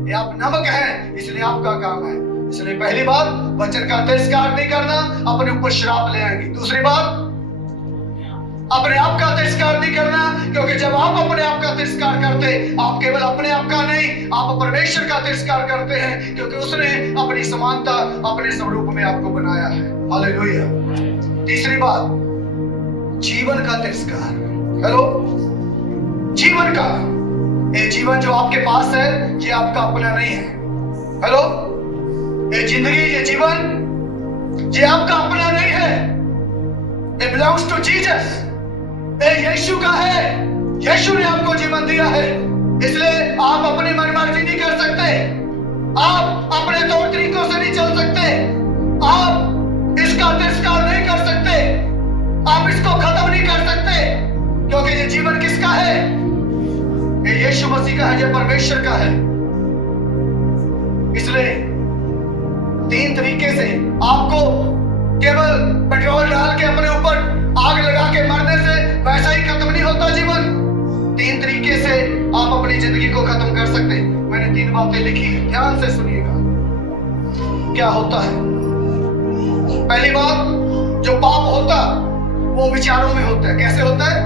ये आप नमक हैं, इसलिए आपका काम है। इसलिए पहली बात, वचन का तिरस्कार नहीं करना, अपने ऊपर श्राप ले आएंगे। दूसरी बात, अपने आप का तिरस्कार नहीं करना, क्योंकि जब आप अपने आप का तिरस्कार करते, आप केवल अपने आप का नहीं, आप परमेश्वर का तिरस्कार करते हैं, क्योंकि उसने अपनी समानता, अपने स्वरूप में आपको बनाया है। हालेलुया। तीसरी बात, जीवन का तिरस्कार। हेलो, जीवन का, ये जीवन जो आपके पास है ये आपका अपना नहीं है। हेलो, ये जिंदगी, ये जीवन ये आपका अपना नहीं है। It belongs to Jesus। ये यीशु का है, यीशु ने आपको जीवन दिया है। इसलिए आप अपनी मनमर्जी नहीं कर सकते, आप अपने तौर तरीकों से नहीं चल सकते, आप इसका तिरस्कार नहीं कर सकते, आप इसको खत्म नहीं कर सकते, क्योंकि ये जीवन किसका है? ये यीशु मसीह का है, ये परमेश्वर का है। इसलिए तीन तरीके से आपको केवल पेट्रोल डाल के अपने ऊपर आग लगा के मरने से वैसा ही खत्म नहीं होता जीवन। तीन तरीके से आप अपनी जिंदगी को खत्म कर सकते हैं। मैंने तीन बातें लिखी है, ध्यान से सुनिएगा क्या होता है। पहली बात, जो पाप होता वो विचारों में होता है। कैसे होता है?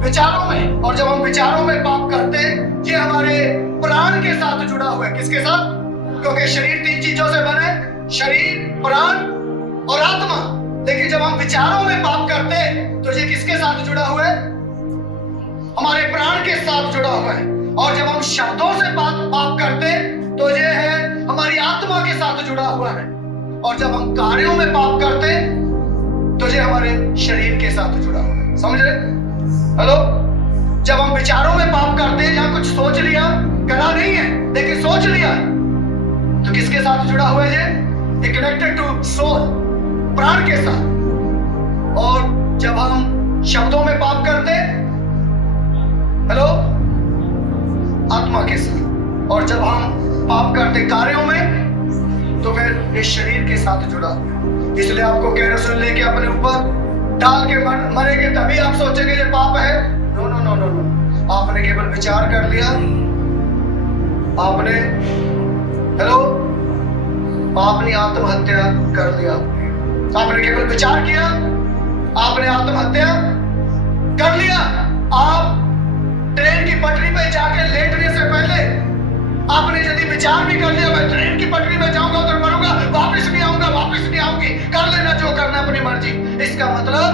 विचारों में। और जब हम विचारों में पाप करते हैं, ये हमारे प्राण के साथ जुड़ा हुआ है। किसके साथ? क्योंकि शरीर तीन चीजों से बने, शरीर, प्राण और आत्मा। लेकिन जब हम विचारों में पाप करते हैं तो ये किसके साथ जुड़ा हुआ है? हमारे प्राण के साथ जुड़ा हुआ है। और जब हम शब्दों से पाप करते हैं तो ये है हमारी आत्मा के साथ जुड़ा हुआ है। और जब हम कार्यों में पाप करते हैं तो ये हमारे शरीर के साथ जुड़ा हुआ है। समझ रहे? हेलो, जब हम विचारों में पाप करते हैं या कुछ सोच लिया, करा नहीं है लेकिन सोच लिया, तो किसके साथ जुड़ा हुआ है? ये कनेक्टेड टू सोल, प्राण के साथ। और जब हम शब्दों में पाप करते, हेलो, आत्मा के साथ। और जब हम पाप करते कार्यों में, तो फिर इस शरीर के साथ जुड़ा। इसलिए आपको केरोसिन लेके अपने ऊपर डाल के मरेंगे तभी आप सोचेंगे ये पाप है। No no no no no, आपने केवल विचार कर लिया, आपने, हेलो, आपने आत्महत्या कर लिया। आपने केवल विचार किया, आपने आत्महत्या कर लिया। आप ट्रेन की पटरी पे जाके लेटने से पहले आपने यदि विचार भी कर लिया, मैं ट्रेन की पटरी पे जाऊंगा उधर मरूंगा, वापस नहीं आऊंगा, वापस नहीं आऊंगी, कर लेना जो करना अपनी मर्जी। इसका मतलब,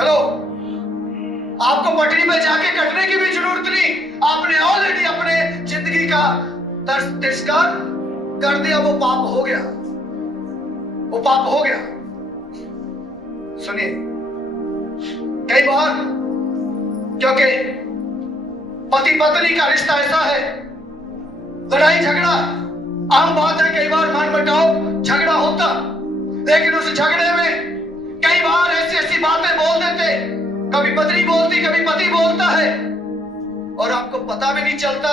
हेलो, आपको पटरी पे जाके कटने की भी जरूरत नहीं। आपने ऑलरेडी अपने जिंदगी का तिरस्कार कर दिया, वो पाप हो गया, वो पाप हो गया। सुनिए, कई बार क्योंकि पति पत्नी का रिश्ता ऐसा है, लड़ाई झगड़ा आम बात है, कई बार मन मुटाव झगड़ा होता, लेकिन उस झगड़े में कई बार ऐसी ऐसी बातें बोल देते, कभी पत्नी बोलती, कभी पति बोलता है, और आपको पता भी नहीं चलता,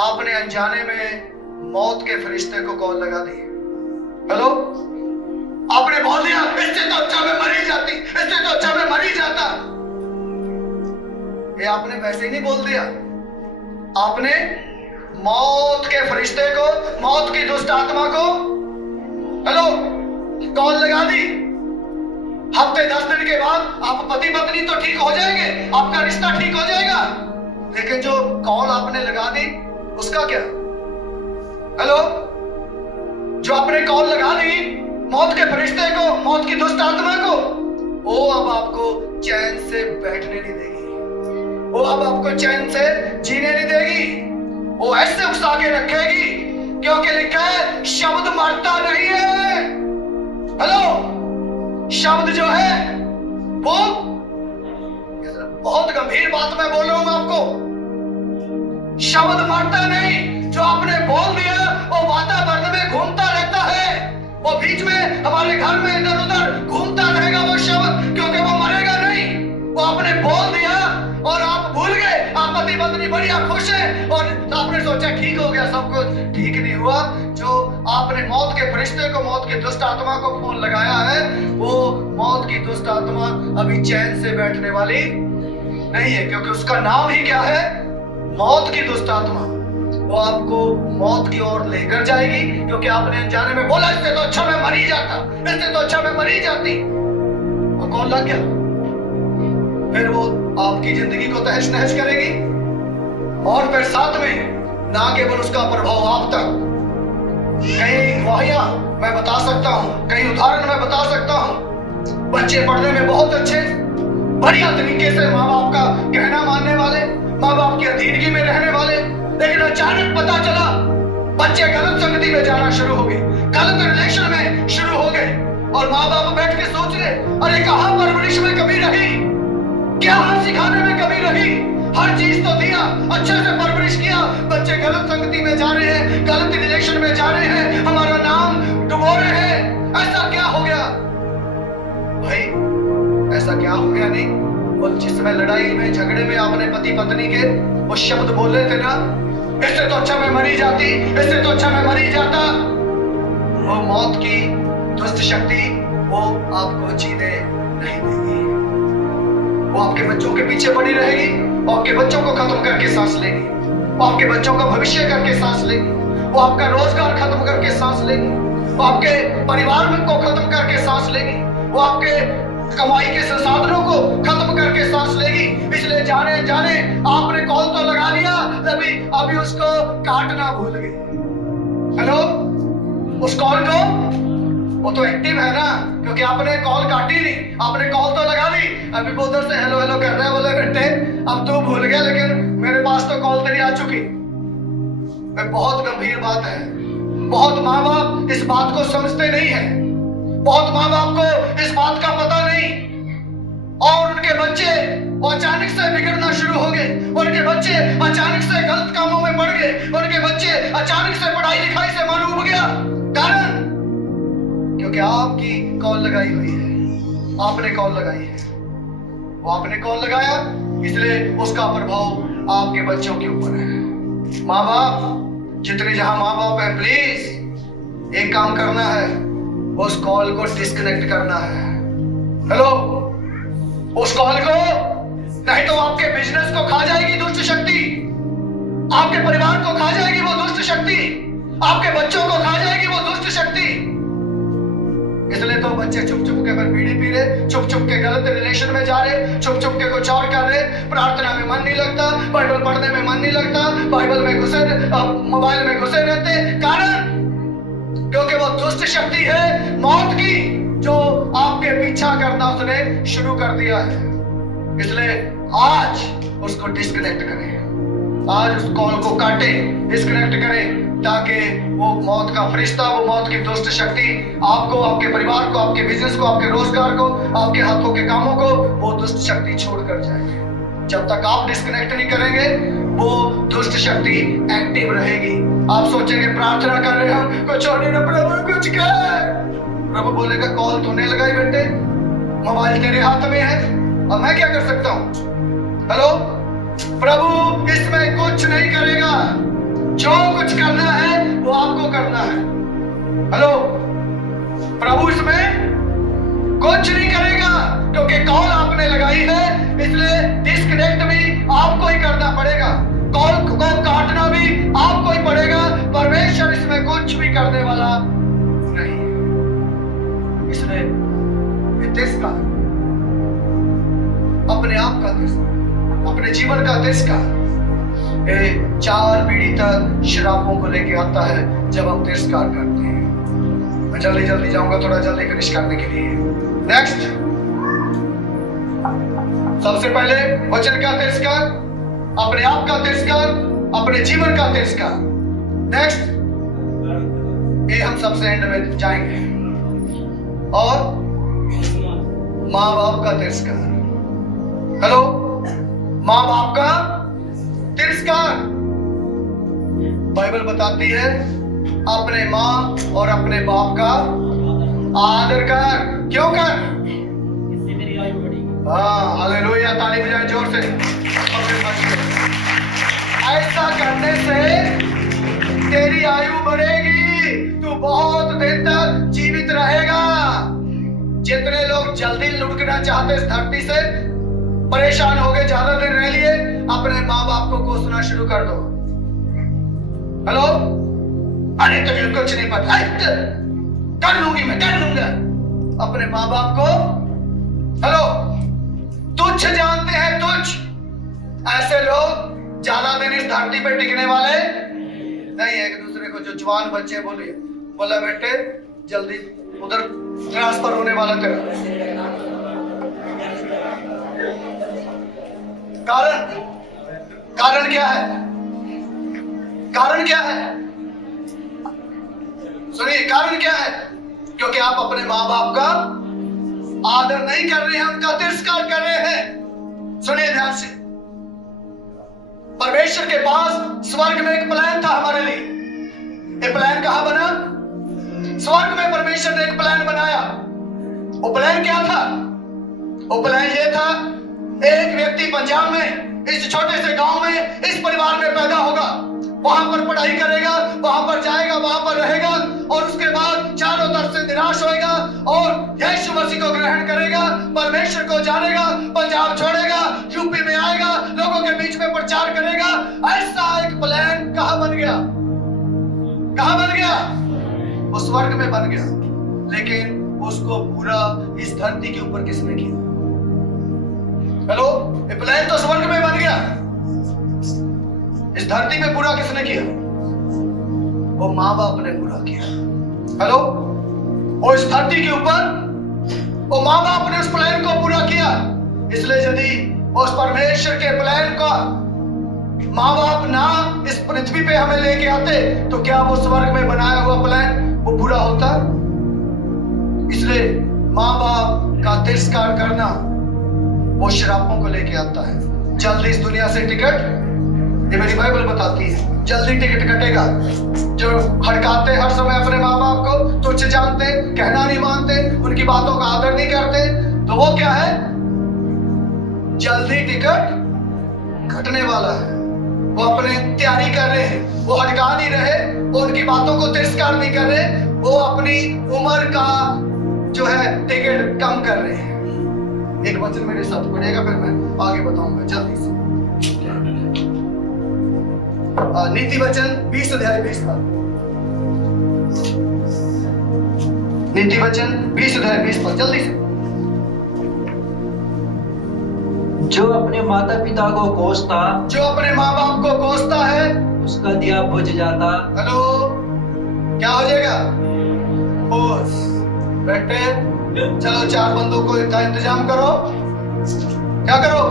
आपने अनजाने में मौत के फरिश्ते को कॉल लगा दी। हेलो, आपने बोल दिया, इससे तो अच्छा मैं मर ही जाती, इससे तो अच्छा मैं मर ही जाता। ये आपने वैसे ही नहीं बोल दिया, आपने मौत के फरिश्ते को, मौत की दुष्ट आत्मा को, हेलो, कॉल लगा दी। हफ्ते 10 दिन के बाद आप पति पत्नी तो ठीक हो जाएंगे, आपका रिश्ता ठीक हो जाएगा, लेकिन जो कॉल आपने लगा दी उसका क्या? हेलो, जो आपने कॉल लगा दी मौत के फरिश्ते को, मौत की दुष्ट आत्मा को, वो अब आपको चैन से बैठने नहीं देगी, वो अब आपको चैन से जीने नहीं देगी, वो ऐसे उकसा के रखेगी, क्योंकि लिखा है शब्द मरता नहीं है। हेलो, शब्द जो है वो बहुत गंभीर बात मैं बोल रहा हूं आपको। शब्द मरता नहीं, जो आपने बोल दिया वो वातावरण में घूमता रहता है, वो बीच में हमारे घर में इधर उधर घूमता रहेगा वो शब्द, क्योंकि वो मरेगा नहीं। वो आपने बोल दिया और आप भूल गए, आप पति पत्नी बढ़िया खुश है और आपने सोचा ठीक हो गया सब कुछ। ठीक नहीं हुआ। जो आपने मौत के फरिश्ते को, मौत की दुष्ट आत्मा को फोन लगाया है, वो मौत की दुष्ट आत्मा अभी चैन से बैठने वाली नहीं है, क्योंकि उसका नाम ही क्या है? मौत की दुष्ट आत्मा। वो आपको मौत की ओर लेकर जाएगी, क्योंकि आपने अनजाने में बोला इससे तो अच्छा मैं मर ही जाता, इससे तो अच्छा मैं मर ही जाती। और कौन लग गया? फिर वो आपकी जिंदगी को तहस नहस करेगी, और फिर साथ में ना केवल उसका प्रभाव आप तक, कई गवाहियां मैं बता सकता हूं, कई उदाहरण मैं बता सकता हूं। बच्चे पढ़ने में बहुत अच्छे, बढ़िया तरीके से माँ बाप का कहना मानने वाले, माँ बाप की अधीनगी में रहने वाले, लेकिन अचानक पता चला बच्चे गलत संगति में जाना शुरू हो गए, गलत रिलेशन में शुरू हो गए, और माँ बाप बैठ के सोच रहे अरे कहाँ परवरिश में कमी रही, क्या सिखाने में कमी रही, हर चीज तो दिया, अच्छे से परवरिश किया, बच्चे गलत संगति में जा रहे हैं, गलत रिलेशन में जा रहे हैं, हमारा नाम डुबो रहे हैं। ऐसा क्या हो गया भाई? ऐसा क्या हो गया? नहीं, वो जिसमें लड़ाई में झगड़े में आपने पति पत्नी के वो शब्द बोले थे ना, इससे तो अच्छा मैं मरी जाती, इससे तो अच्छा मैं मरी जाता, वो मौत की दुष्ट शक्ति वो आपको जीने नहीं देगी। वो आपके बच्चों के पीछे पड़ी रहेगी, वो आपके बच्चों को खत्म करके सांस लेगी, वो आपके बच्चों का भविष्य करके सांस लेगी, वो आपका रोजगार खत्म करके सांस लेगी, वो आपके परिवार को खत्म करके सांस लेगी, वो आपके कमाई के संसाधनों को खत्म करके सांस लेगी। इसलिए जाने जाने आपने कॉल तो लगा लिया, अभी उसको काटना भूल गए। हेलो, उस कॉल को, वो तो एक्टिव है ना, क्योंकि आपने कॉल काटी नहीं, आपने कॉल तो लगा ली, अभी वो उधर से हेलो हेलो कर रहे हैं, बोले बेटे अब तू भूल गया, लेकिन मेरे पास तो कॉल तेरी आ चुकी। बहुत गंभीर बात है। बहुत माँ बाप इस बात को समझते नहीं है, बहुत माँ बाप को इस बात का पता नहीं, और उनके बच्चे वो अचानक से बिगड़ना शुरू हो गए, उनके बच्चे अचानक से गलत कामों में पड़ गए, उनके बच्चे अचानक से पढ़ाई लिखाई से मन उब गया। कारण क्योंकि आपकी कॉल लगाई हुई है, आपने कॉल लगाई है, वो आपने कॉल लगाया, इसलिए उसका प्रभाव आपके बच्चों के ऊपर है। माँ बाप जितने जहां माँ बाप है, प्लीज एक काम करना है, उस कॉल को डिस्कनेक्ट करना है। हेलो, उस कॉल को, नहीं तो आपके बिजनेस को खा जाएगी दुष्ट शक्ति, आपके परिवार को खा जाएगी वो दुष्ट शक्ति, आपके बच्चों को खा जाएगी वो दुष्ट शक्ति। इसलिए तो बच्चे चुप चुप के पर बीड़ी पी रहे, चुप चुप के गलत रिलेशन में जा रहे, चुप चुप के कुछ और कर रहे, प्रार्थना में मन नहीं लगता, बाइबल पढ़ने में मन नहीं लगता, बाइबल में घुसे, मोबाइल में घुसे रहते। कारण क्योंकि वो दुष्ट शक्ति है मौत की, जो आपके पीछा करना उसने शुरू कर दिया है। इसलिए आज उसको डिस्कनेक्ट करें, आज उस कॉल को काटें, डिस्कनेक्ट करें, ताकि वो मौत का फरिश्ता, वो मौत की दुष्ट शक्ति आपको, आपके परिवार को, आपके बिजनेस को, आपके रोजगार को, आपके हाथों के कामों को वो दुष्ट शक्ति छोड़ कर जाएगी। जब तक आप डिस्कनेक्ट नहीं करेंगे वो दुष्ट शक्ति एक्टिव रहेगी। आप सोचेंगे प्रार्थना कर रहे हैं, कुछ और नहीं, प्रभु कुछ कहे। प्रभु बोलेगा कॉल तूने लगाई बेटे, मोबाइल तेरे हाथ में है, अब मैं क्या कर सकता हूँ? हेलो, प्रभु इसमें कुछ नहीं करेगा, जो कुछ करना है वो आपको करना है। हेलो, प्रभु इसमें कुछ नहीं करेगा, क्योंकि कॉल आपने लगाई है, इसलिए डिस्कनेक्ट भी आपको ही करना पड़ेगा, कॉल को काटना भी आपको ही पड़ेगा। परमेश्वर इसमें कुछ भी करने वाला नहीं। इसलिए तिरस्कार, अपने आप का तिरस्कार, अपने जीवन का तिरस्कार 4 पीढ़ी तक शराबों को लेके आता है जब हम तिरस्कार करते हैं। मैं जल्दी जल्दी जाऊंगा, थोड़ा जल्दी फिनिश करने के लिए। नेक्स्ट, सबसे पहले वचन का तिरस्कार, अपने आप का तिरस्कार, अपने जीवन का तिरस्कार। नेक्स्ट, ये हम सबसे एंड में जाएंगे। और माँ बाप का तिरस्कार। हेलो, माँ बाप का तिरस्कार। बाइबल बताती है अपने माँ और अपने बाप का आदर कर। क्यों कर? इससे मेरी आयु बढ़ेगी। हाँ, हालेलुया, ताली बजाएं जोर से। ऐसा करने से तेरी आयु बढ़ेगी, तू बहुत दिन तक जीवित रहेगा। जितने लोग जल्दी लुढ़कना चाहते इस धरती से, परेशान हो गए, ज्यादा दिन रह लिए, अपने माँ बाप को कोसना शुरू कर दो। हेलो, अरे तुझे कुछ नहीं पता, कर लूंगी, मैं कर लूंगा। अपने माँ बाप को हेलो तुच्छ जानते हैं, तुच्छ। ऐसे लोग ज्यादा दिन इस धरती पे टिकने वाले नहीं है। एक दूसरे को, जो जवान बच्चे बोला बेटे जल्दी उधर ट्रांसफर होने वाला तेरा। कारण क्या है? कारण क्या है? सुनिए, कारण क्या है? क्योंकि आप अपने माँ बाप का आदर नहीं कर रहे हैं, उनका तिरस्कार कर रहे हैं। सुनिए ध्यान से, परमेश्वर के पास स्वर्ग में एक प्लान था हमारे लिए। ये प्लान कहां बना? स्वर्ग में परमेश्वर ने एक प्लान बनाया। वो प्लान क्या था? वो प्लान ये था, एक व्यक्ति पंजाब में इस छोटे से गांव में इस परिवार में पैदा होगा, वहां पर पढ़ाई करेगा, वहां पर जाएगा, वहां पर रहेगा, और उसके बाद चारों तरफ से निराश होएगा और यीशु मसीह को ग्रहण करेगा, परमेश्वर को जानेगा, पंजाब छोड़ेगा, यूपी में आएगा, लोगों के बीच में प्रचार करेगा। ऐसा एक प्लान कहां बन गया? कहां बन गया? वो स्वर्ग में बन गया। लेकिन उसको पूरा इस धरती के ऊपर किसने किया? हेलो, ये प्लान तो स्वर्ग में बन गया, इस धरती में पूरा किसने किया? वो माँ बाप ने पूरा किया। हेलो, वो इस धरती के ऊपर वो माँ बाप ने उस प्लान को पूरा किया। इसलिए यदि उस परमेश्वर के प्लान का माँ बाप ना इस पृथ्वी पे हमें लेके आते, तो क्या वो स्वर्ग में बनाया हुआ प्लान वो पूरा होता? इसलिए माँ बाप का तिरस्कार करना वो श्रापों को लेके आता है। जल्दी इस दुनिया से टिकट, ये मेरी बाइबल बताती है, जल्दी टिकट कटेगा। जो हड़काते हर समय अपने माँ बाप को, तुच्छ जानते, कहना नहीं मानते, उनकी बातों का आदर नहीं करते, तो वो क्या है? जल्दी टिकट कटने वाला है। वो अपने तैयारी कर रहे हैं, वो हड़का नहीं रहे, वो उनकी बातों को तिरस्कार नहीं कर रहे, वो अपनी उम्र का जो है टिकट कम कर रहे हैं। एक वचन मेरे साथ पढ़ेगा, फिर मैं आगे बताऊंगा जल्दी से। नीति वचन 20 अध्याय 20 पद। नीति वचन 20 अध्याय 20 पद, जल्दी से। जो अपने माता पिता को कोसता, जो अपने माँ बाप को कोसता है, उसका दिया बुझ जाता। हेलो, क्या हो जाएगा? बोस बेटे चलो 4 बंदों को का इंतजाम करो। क्या करो?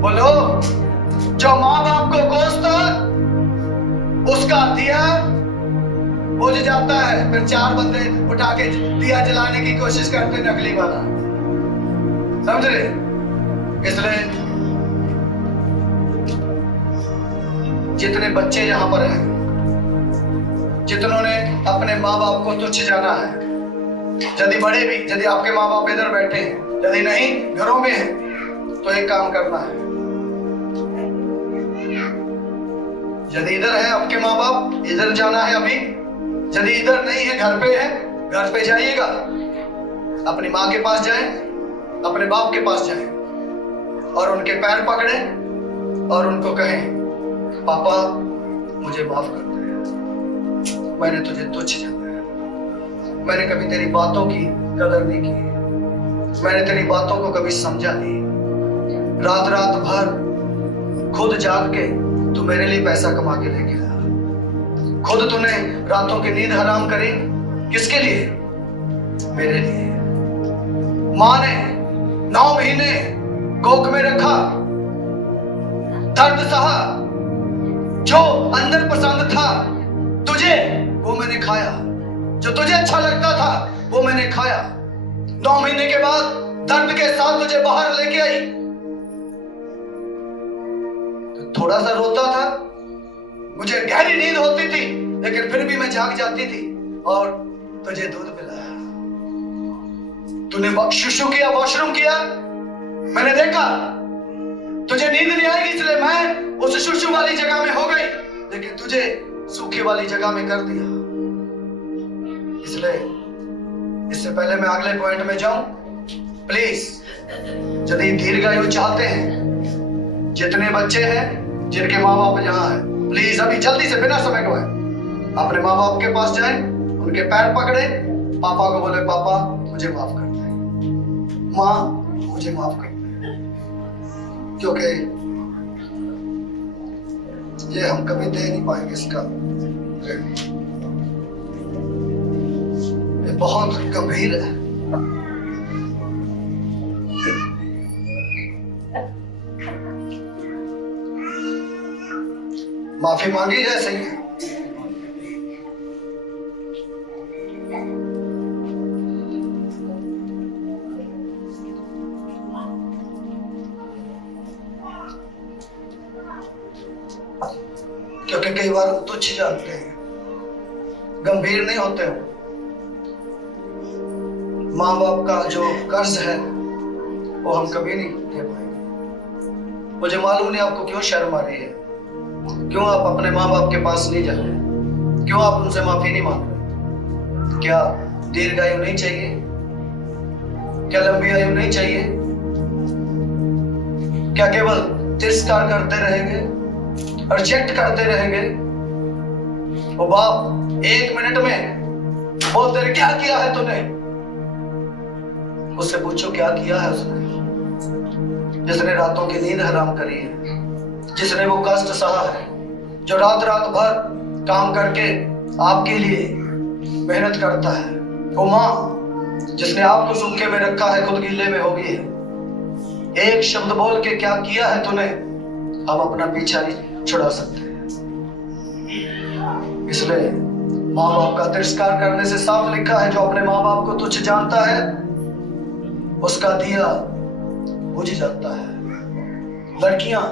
बोलो। जो माँ बाप को कोसता उसका दिया बुझ जाता है। फिर 4 बंदे उठा के दिया जलाने की कोशिश करते, नकली वाला, समझ रहे? इसलिए जितने बच्चे यहां पर हैं, जितनों ने अपने माँ बाप को तुच्छ जाना है, यदि बड़े भी, यदि आपके माँ बाप इधर बैठे हैं, यदि नहीं घरों में हैं, तो एक काम करना है। यदि इधर है आपके माँ बाप, इधर जाना है अभी। यदि इधर नहीं है, घर पे है, घर पे जाइएगा, अपनी माँ के पास जाएं, अपने बाप के पास जाएं और उनके पैर पकड़ें और उनको कहें, पापा मुझे माफ कर दे, मैंने तुझे तुच्छ जाना है, मैंने कभी तेरी बातों की कदर नहीं की, मैंने तेरी बातों को कभी समझा नहीं। रात रात भर खुद जाग के तू मेरे लिए पैसा कमा के लेके आया, खुद तूने रातों की नींद हराम करी, किसके लिए? मेरे लिए। माँ ने 9 महीने कोख में रखा, दर्द सहा, जो अंदर पसंद था तुझे वो मैंने खाया, जो तुझे अच्छा लगता था वो मैंने खाया। 9 महीने के बाद दर्द के साथ तुझे बाहर लेके आई, तो थोड़ा सा रोता था, मुझे गहरी नींद होती थी, लेकिन फिर भी मैं जाग जाती थी और तुझे दूध पिलाया। तूने शुशु किया, वॉशरूम किया, मैंने देखा तुझे नींद नहीं आएगी, इसलिए मैं उस शुशु वाली जगह में हो गई, लेकिन तुझे सूखी वाली जगह में कर दिया। इसलिए इससे पहले मैं अगले पॉइंट में जाऊं, प्लीज यदि दीर्घायु चाहते हैं, जितने बच्चे हैं जिनके माँ बाप यहाँ हैं, प्लीज अभी जल्दी से बिना समय गवाए अपने माँ बाप के पास जाएं, उनके पैर पकड़े, पापा को बोले पापा मुझे माफ कर दे, माँ मुझे माफ कर दे, क्योंकि ये हम कभी दे नहीं पाएंगे इसका, ये बहुत गंभीर है। माफी मांगी जाए, सही है। क्योंकि कई बार हम तुच्छ जानते हैं, गंभीर नहीं होते हो। माँ बाप का जो कर्ज है वो हम कभी नहीं दे पाएंगे। मुझे मालूम नहीं आपको क्यों शर्म आ रही है, क्यों आप अपने माँ बाप के पास नहीं जा रहे, क्यों आप उनसे माफी नहीं मांग रहे। क्या दीर्घायु नहीं चाहिए? क्या लंबी आयु नहीं चाहिए? क्या केवल तिरस्कार करते रहेंगे, रिजेक्ट करते रहेंगे? वो बाप 1 मिनट में बोलते रहे क्या किया है तूने, उससे पूछो क्या किया है उसने, जिसने रातों की नींद हराम करी है, जिसने वो कष्ट सहा है, जो रात रात भर काम करके आपके लिए मेहनत करता है, वो माँ जिसने आपको सूखे में रखा है, खुद गीले में हो गई है। एक शब्द बोल के क्या किया है तूने, हम अपना पीछा नहीं छुड़ा सकते। इसलिए माँ बाप का तिरस्कार करने से साफ लिखा है, जो अपने माँ बाप को तुच्छ जानता है उसका दिया बुझ जाता है। लड़कियां,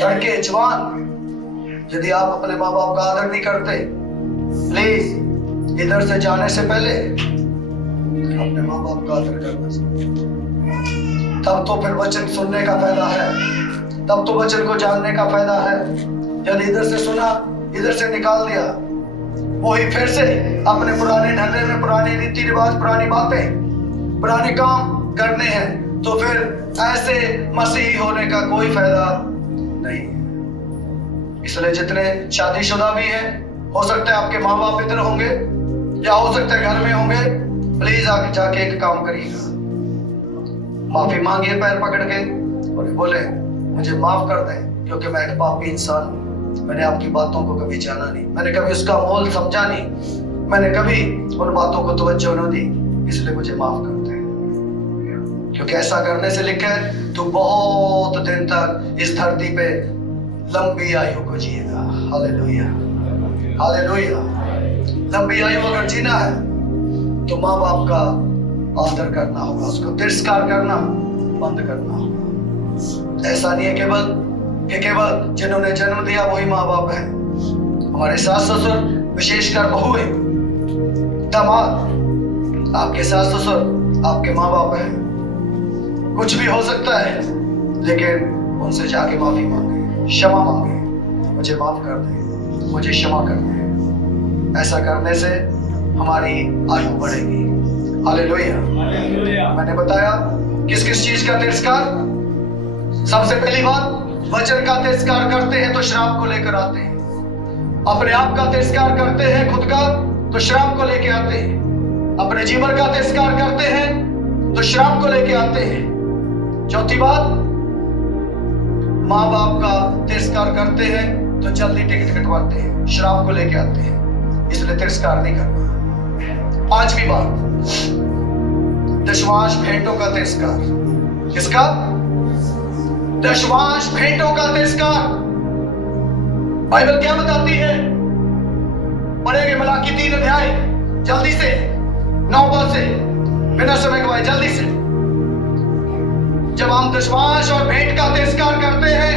लड़के, जवान, यदि आप अपने माँ बाप का आदर नहीं करते, प्लीज इधर से जाने से पहले अपने माँ बाप का आदर करना चाहिए। तब तो फिर वचन सुनने का फायदा है, तब तो वचन को जानने का फायदा है। यदि इधर से सुना, इधर से निकाल दिया, वही फिर से अपने पुराने ढर्रे में पुराने रीति रिवाज, पुरानी बातें, पुराने काम करने हैं, तो फिर ऐसे मसीही होने का कोई फायदा नहीं है। इसलिए जितने शादीशुदा भी हैं, हो सकता है आपके माँ बाप इधर होंगे या हो सकता है घर में होंगे, प्लीज आके जाके एक काम करिएगा, माफी मांगिए पैर पकड़ के और बोले मुझे माफ कर दें, क्योंकि मैं एक पापी इंसान हूँ। मैंने आपकी बातों को कभी जाना नहीं, मैंने कभी उसका मोल समझा नहीं, मैंने कभी उन बातों को तवज्जो न दी, इसलिए मुझे माफ कर दें। क्योंकि ऐसा करने से लिखा है तो बहुत दिन तक इस धरती पे लंबी आयु को जिएगा। Hallelujah, hallelujah. लंबी आयु अगर जीना है तो माँ बाप का आदर करना होगा, उसको तिरस्कार करना बंद करना होगा। ऐसा नहीं है केवल जिन्होंने जन्म दिया वही माँ बाप है। हमारे सास ससुर, विशेषकर बहुएं, दामाद, आपके सास ससुर आपके माँ बाप हैं। कुछ भी हो सकता है, लेकिन उनसे जाके माफी मांगे, क्षमा मांगे, मुझे माफ कर दे, मुझे क्षमा कर दे। ऐसा करने से हमारी आयु बढ़ेगी। हालेलुया। मैंने बताया किस किस चीज का तिरस्कार। सबसे पहली बात, वचन का तिरस्कार करते हैं तो श्राप को लेकर आते हैं। अपने आप का तिरस्कार करते हैं, खुद का, तो श्राप को लेकर आते हैं। अपने जीवन का तिरस्कार करते हैं तो श्राप को लेकर आते हैं। चौथी बात, माँ बाप का तिरस्कार करते हैं तो जल्दी टिकट कटवाते हैं, श्राप को लेके आते हैं, इसलिए तिरस्कार नहीं करना। पांचवी बात, दशवांश भेंटों का तिरस्कार। किसका? दशवांश भेंटों का तिरस्कार। बाइबल क्या बताती है? पढ़ेंगे मलाकी 3 अध्याय जल्दी से, 9 पद से। बिना समय गवाए जल्दी से। जब हम दशमांश और भेंट का तिरस्कार करते हैं,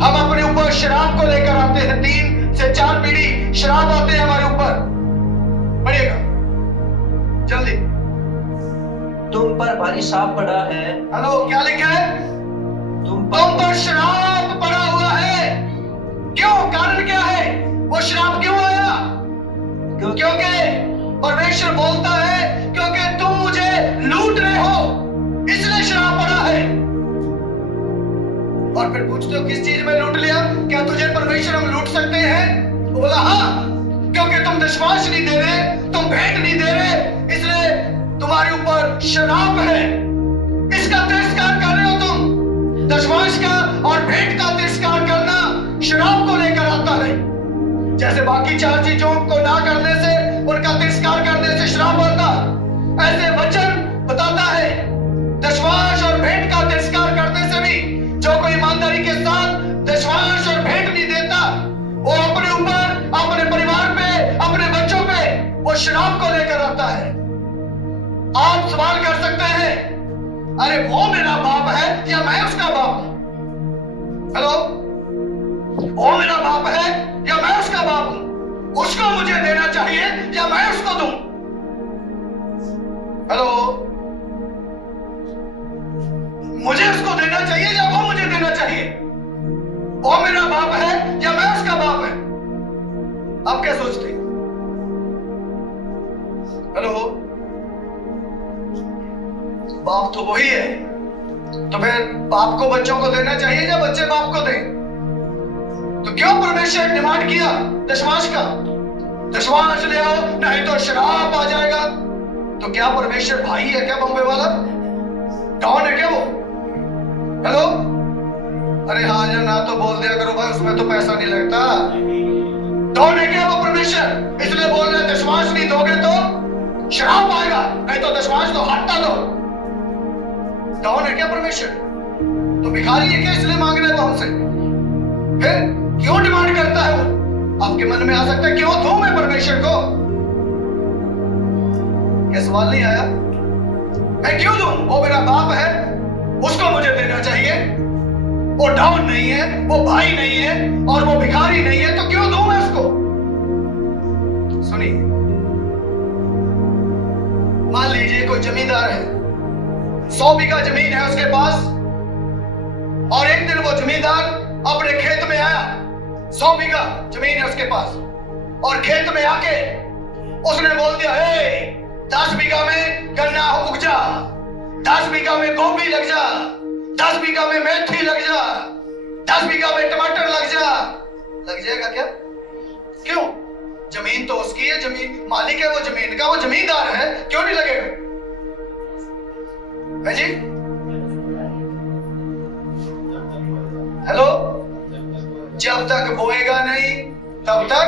हम अपने ऊपर शराब को लेकर आते हैं। 3 से 4 पीढ़ी शराब आते हैं हमारे ऊपर। पढ़िएगा जल्दी। तुम पर भारी शाप पड़ा है। हेलो, क्या लिखा है? तुम तुम पर शराब पड़ा हुआ है। क्यों? कारण क्या है? वो शराब क्यों आया? क्योंकि परमेश्वर बोलता है क्योंकि तुम मुझे लूट रहे हो, इसलिए शराब पड़ा है। और फिर पूछते हो किस चीज में लूट लिया? क्या तुझे परमेश्वर हम लूट सकते हैं? वो बोला हाँ, क्योंकि तुम दशमांश नहीं दे रहे, तुम भेंट नहीं दे रहे, इसलिए तुम्हारे ऊपर शराब है। इसका तिरस्कार कर रहे हो तुम। दशमांश का और भेंट का तिरस्कार करना शराब को लेकर आता है। जैसे बाकी 4 चीजों को ना करने से, उनका तिरस्कार करने से शराब आता, ऐसे वचन बताता है दशमांश और भेंट का तिरस्कार करने से भी जो कोई ईमानदारी के साथ दशमांश और भेंट नहीं देता, वो अपने ऊपर, अपने परिवार पे, अपने बच्चों पे वो शराब को लेकर आता है। आप सवाल कर सकते हैं, अरे वो मेरा बाप है या मैं उसका बाप हूं? हेलो, वो मेरा बाप है या मैं उसका बाप हूं? उसको मुझे देना चाहिए या मैं उसको दूं? हेलो, मुझे उसको देना चाहिए या वो मुझे देना चाहिए? वो मेरा बाप है या मैं उसका बाप है? आप क्या सोचते हैं? हेलो, बाप तो वही है, तो फिर बाप को बच्चों को देना चाहिए या बच्चे बाप को दें? तो क्यों परमेश्वर ने डिमांड किया दशमांश का? दशमांश ले आओ नहीं तो शराब आ जाएगा। तो क्या परमेश्वर भाई है क्या बॉम्बे वाला? डॉन है क्या वो? हेलो, अरे हाँ या ना तो बोल दिया करो भाई, उसमें तो पैसा नहीं लगता। डॉन है क्या वो परमेश्वर? इसलिए बोल रहे दशमांश नहीं दोगे तो शराब आएगा, नहीं तो दशमांश तो हटा दो। डॉन है क्या परमेश्वर? तो भिखारी है क्या इसलिए मांग रहे हो हमसे? फिर क्यों डिमांड करता है वो? आपके मन में आ सकता है क्यों दूं मैं परमेश्वर को? क्या सवाल नहीं आया? मैं क्यों दूं? वो मेरा बाप है, उसको मुझे देना चाहिए। वो डॉन नहीं है, वो भाई नहीं है और वो भिखारी नहीं है, तो क्यों दूं मैं उसको? सुनिए, मान लीजिए कोई जमींदार है, 100 बीघा जमीन है उसके पास, और एक दिन वो जमींदार अपने खेत में आया। 100 बीघा जमीन है उसके पास, और खेत में आके उसने बोल दिया, 10 बीघा में गन्ना उग जा, 10 बीघा में गोभी लग जा, 10 बीघा में मेथी लग जा, 10 बीघा में टमाटर लग जा। लग जाएगा क्या? क्यों? जमीन तो उसकी है, जमीन मालिक है वो जमीन का, वो जमींदार है, क्यों नहीं लगेगा? है जी? हेलो, जब तक बोएगा नहीं तब तक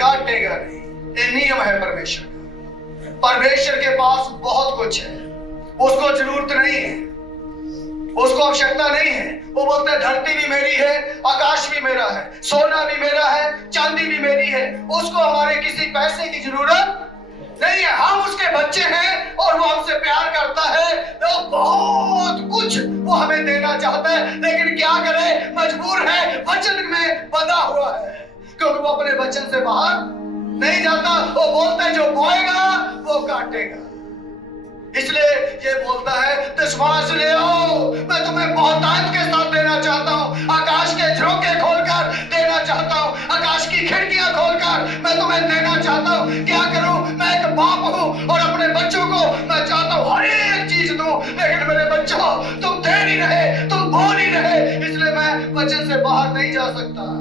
काटेगा नहीं, ये नियम है परमेश्वर का। परमेश्वर के पास बहुत कुछ है, उसको जरूरत नहीं है, उसको आवश्यकता नहीं है। वो बोलते हैं धरती भी मेरी है, आकाश भी मेरा है, सोना भी मेरा है, चांदी भी मेरी है। उसको हमारे किसी पैसे की जरूरत नहीं है। हम उसके बच्चे हैं और वो हमसे प्यार करता है, तो बहुत कुछ वो हमें देना चाहता है, लेकिन क्या करे, मजबूर है, वचन में बंधा हुआ है, क्योंकि वो अपने वचन से बाहर नहीं जाता। वो बोलता है जो बोएगा वो काटेगा। इसलिए ये बोलता है दशमांश ले आओ, मैं तुम्हें बहुतायत के साथ देना चाहता हूँ, आकाश के झरोखे खोलकर देना चाहता हूँ, आकाश की खिड़कियां खोलकर मैं तुम्हें देना चाहता हूँ। क्या करूं? मैं एक बाप हूँ और अपने बच्चों को मैं चाहता हूँ हर एक चीज दूं, लेकिन मेरे बच्चों तुम दे नहीं रहे, तुम बोल नहीं रहे, इसलिए मैं वचन से बाहर नहीं जा सकता।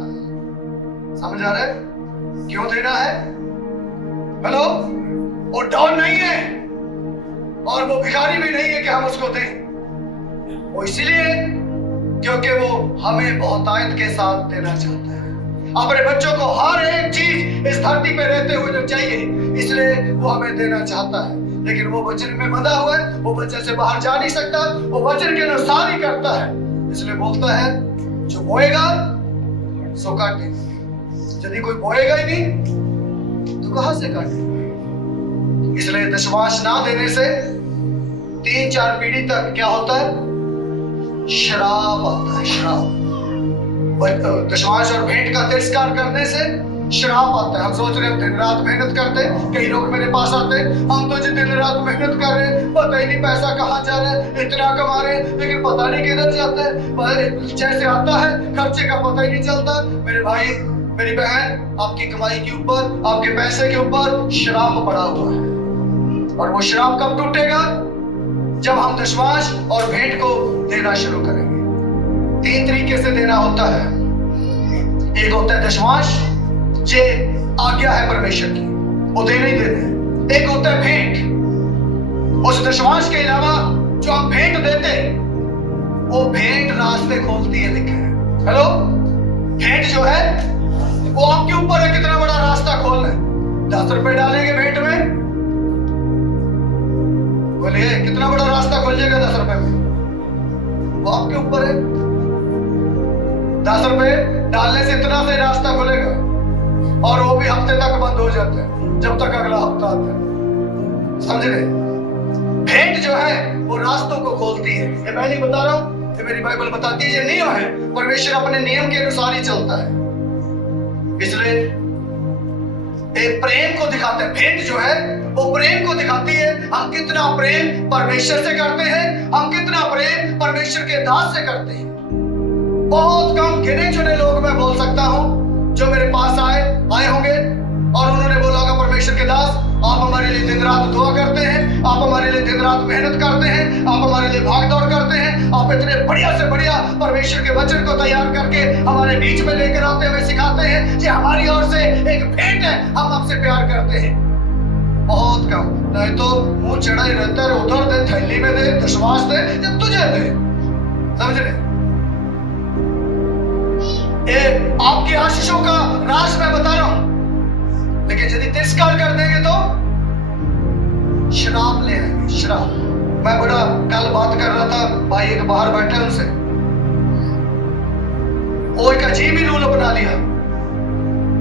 समझ आ रहा है क्यों देना है? हेलो, वो डॉन नहीं है और वो भिखारी भी नहीं है कि हम उसको दें। वो इसलिए क्योंकि वो हमें बहुतायत के साथ देना चाहता है। अपने बच्चों को हर एक चीज इस धरती पे रहते हुए जो चाहिए, इसलिए वो हमें देना चाहता है, लेकिन वो वचन में बंधा हुआ है, वो वचन से बाहर जा नहीं सकता, वो वचन के अनुसार ही करता है। इसलिए बोलता है जो बोएगा सो काटेगा। यदि कोई बोएगा ही नहीं तो कहां से काटेगा? इसलिए दशमांश ना देने से 3-4 पीढ़ी तक क्या होता है? श्राप आता है, श्राप। दशमांश और भेंट का तिरस्कार करने से श्राप आता है। हम सोच रहे हैं दिन रात मेहनत करते, कई लोग मेरे पास आते हैं, हम तो जी दिन रात मेहनत कर रहे हैं, पता ही नहीं पैसा कहाँ जा रहा है, इतना कमा रहे हैं लेकिन पता नहीं किधर जाता है, जैसे आता है खर्चे का पता ही नहीं चलता। मेरे भाई मेरी बहन, आपकी कमाई के ऊपर, आपके पैसे के ऊपर श्राप पड़ा हुआ है, और वो श्राप कब टूटेगा? जब हम दशमांश और भेंट को देना शुरू करेंगे। 3 तरीके से देना होता है। एक होता है दशमांश, जे आज्ञा है परमेश्वर की, वो देने ही देने। एक होता है भेंट। उस दशमांश के अलावा जो हम भेंट देते, वो भेंट रास्ते खोलती है, लिखा है। हेलो, भेंट जो है वो आपके ऊपर है कितना बड़ा रास्ता खोलना है। 10 रुपए डालेंगे भेंट में, बोलिए कितना बड़ा रास्ता खोल जाएगा 10 रुपए में? वो आपके ऊपर है। 10 रुपए डालने से इतना से रास्ता खुलेगा, और वो भी हफ्ते तक बंद हो जाते हैं, जब तक अगला हफ्ता आता है। समझ रहे? भेंट जो है वो रास्तों को खोलती है। ये मैं नहीं बता रहा हूं, ये मेरी बाइबल बताती है, ये नियम है। परमेश्वर अपने नियम के अनुसार ही चलता है, इसलिए एक प्रेम को दिखाता है। भेंट जो है वो प्रेम को दिखाती है। हम कितना प्रेम परमेश्वर से करते हैं, हम कितना प्रेम परमेश्वर के दास से करते हैं। बहुत कम गिने चुने लोग मैं बोल सकता हूं जो मेरे पास आए होंगे और उन्होंने बोला होगा, परमेश्वर के दास आप हमारे लिए दिन रात दुआ करते हैं, आप हमारे लिए दिन रात मेहनत करते हैं, आप हमारे लिए भाग दौड़ करते हैं, आप इतने बढ़िया से बढ़िया परमेश्वर के वचन को तैयार करके हमारे बीच में लेकर आते हुए सिखाते हैं कि हमारी ओर से एक भेंट है, हम आपसे प्यार करते हैं। बहुत कम, नहीं तो मुंह चढ़ा ही रहता है, उधर दे, थैली में दे, दशमांश दे या तुझे दे। समझ रहे? आपकी आशीषों का राज मैं बता रहा हूं, लेकिन यदि तिरस्कार कर देंगे तो श्राप ले आएंगे, श्राप। मैं बड़ा कल बात कर रहा था, भाई एक बाहर बैठे उनसे, वो एक अजीब ही रूल अपना लिया।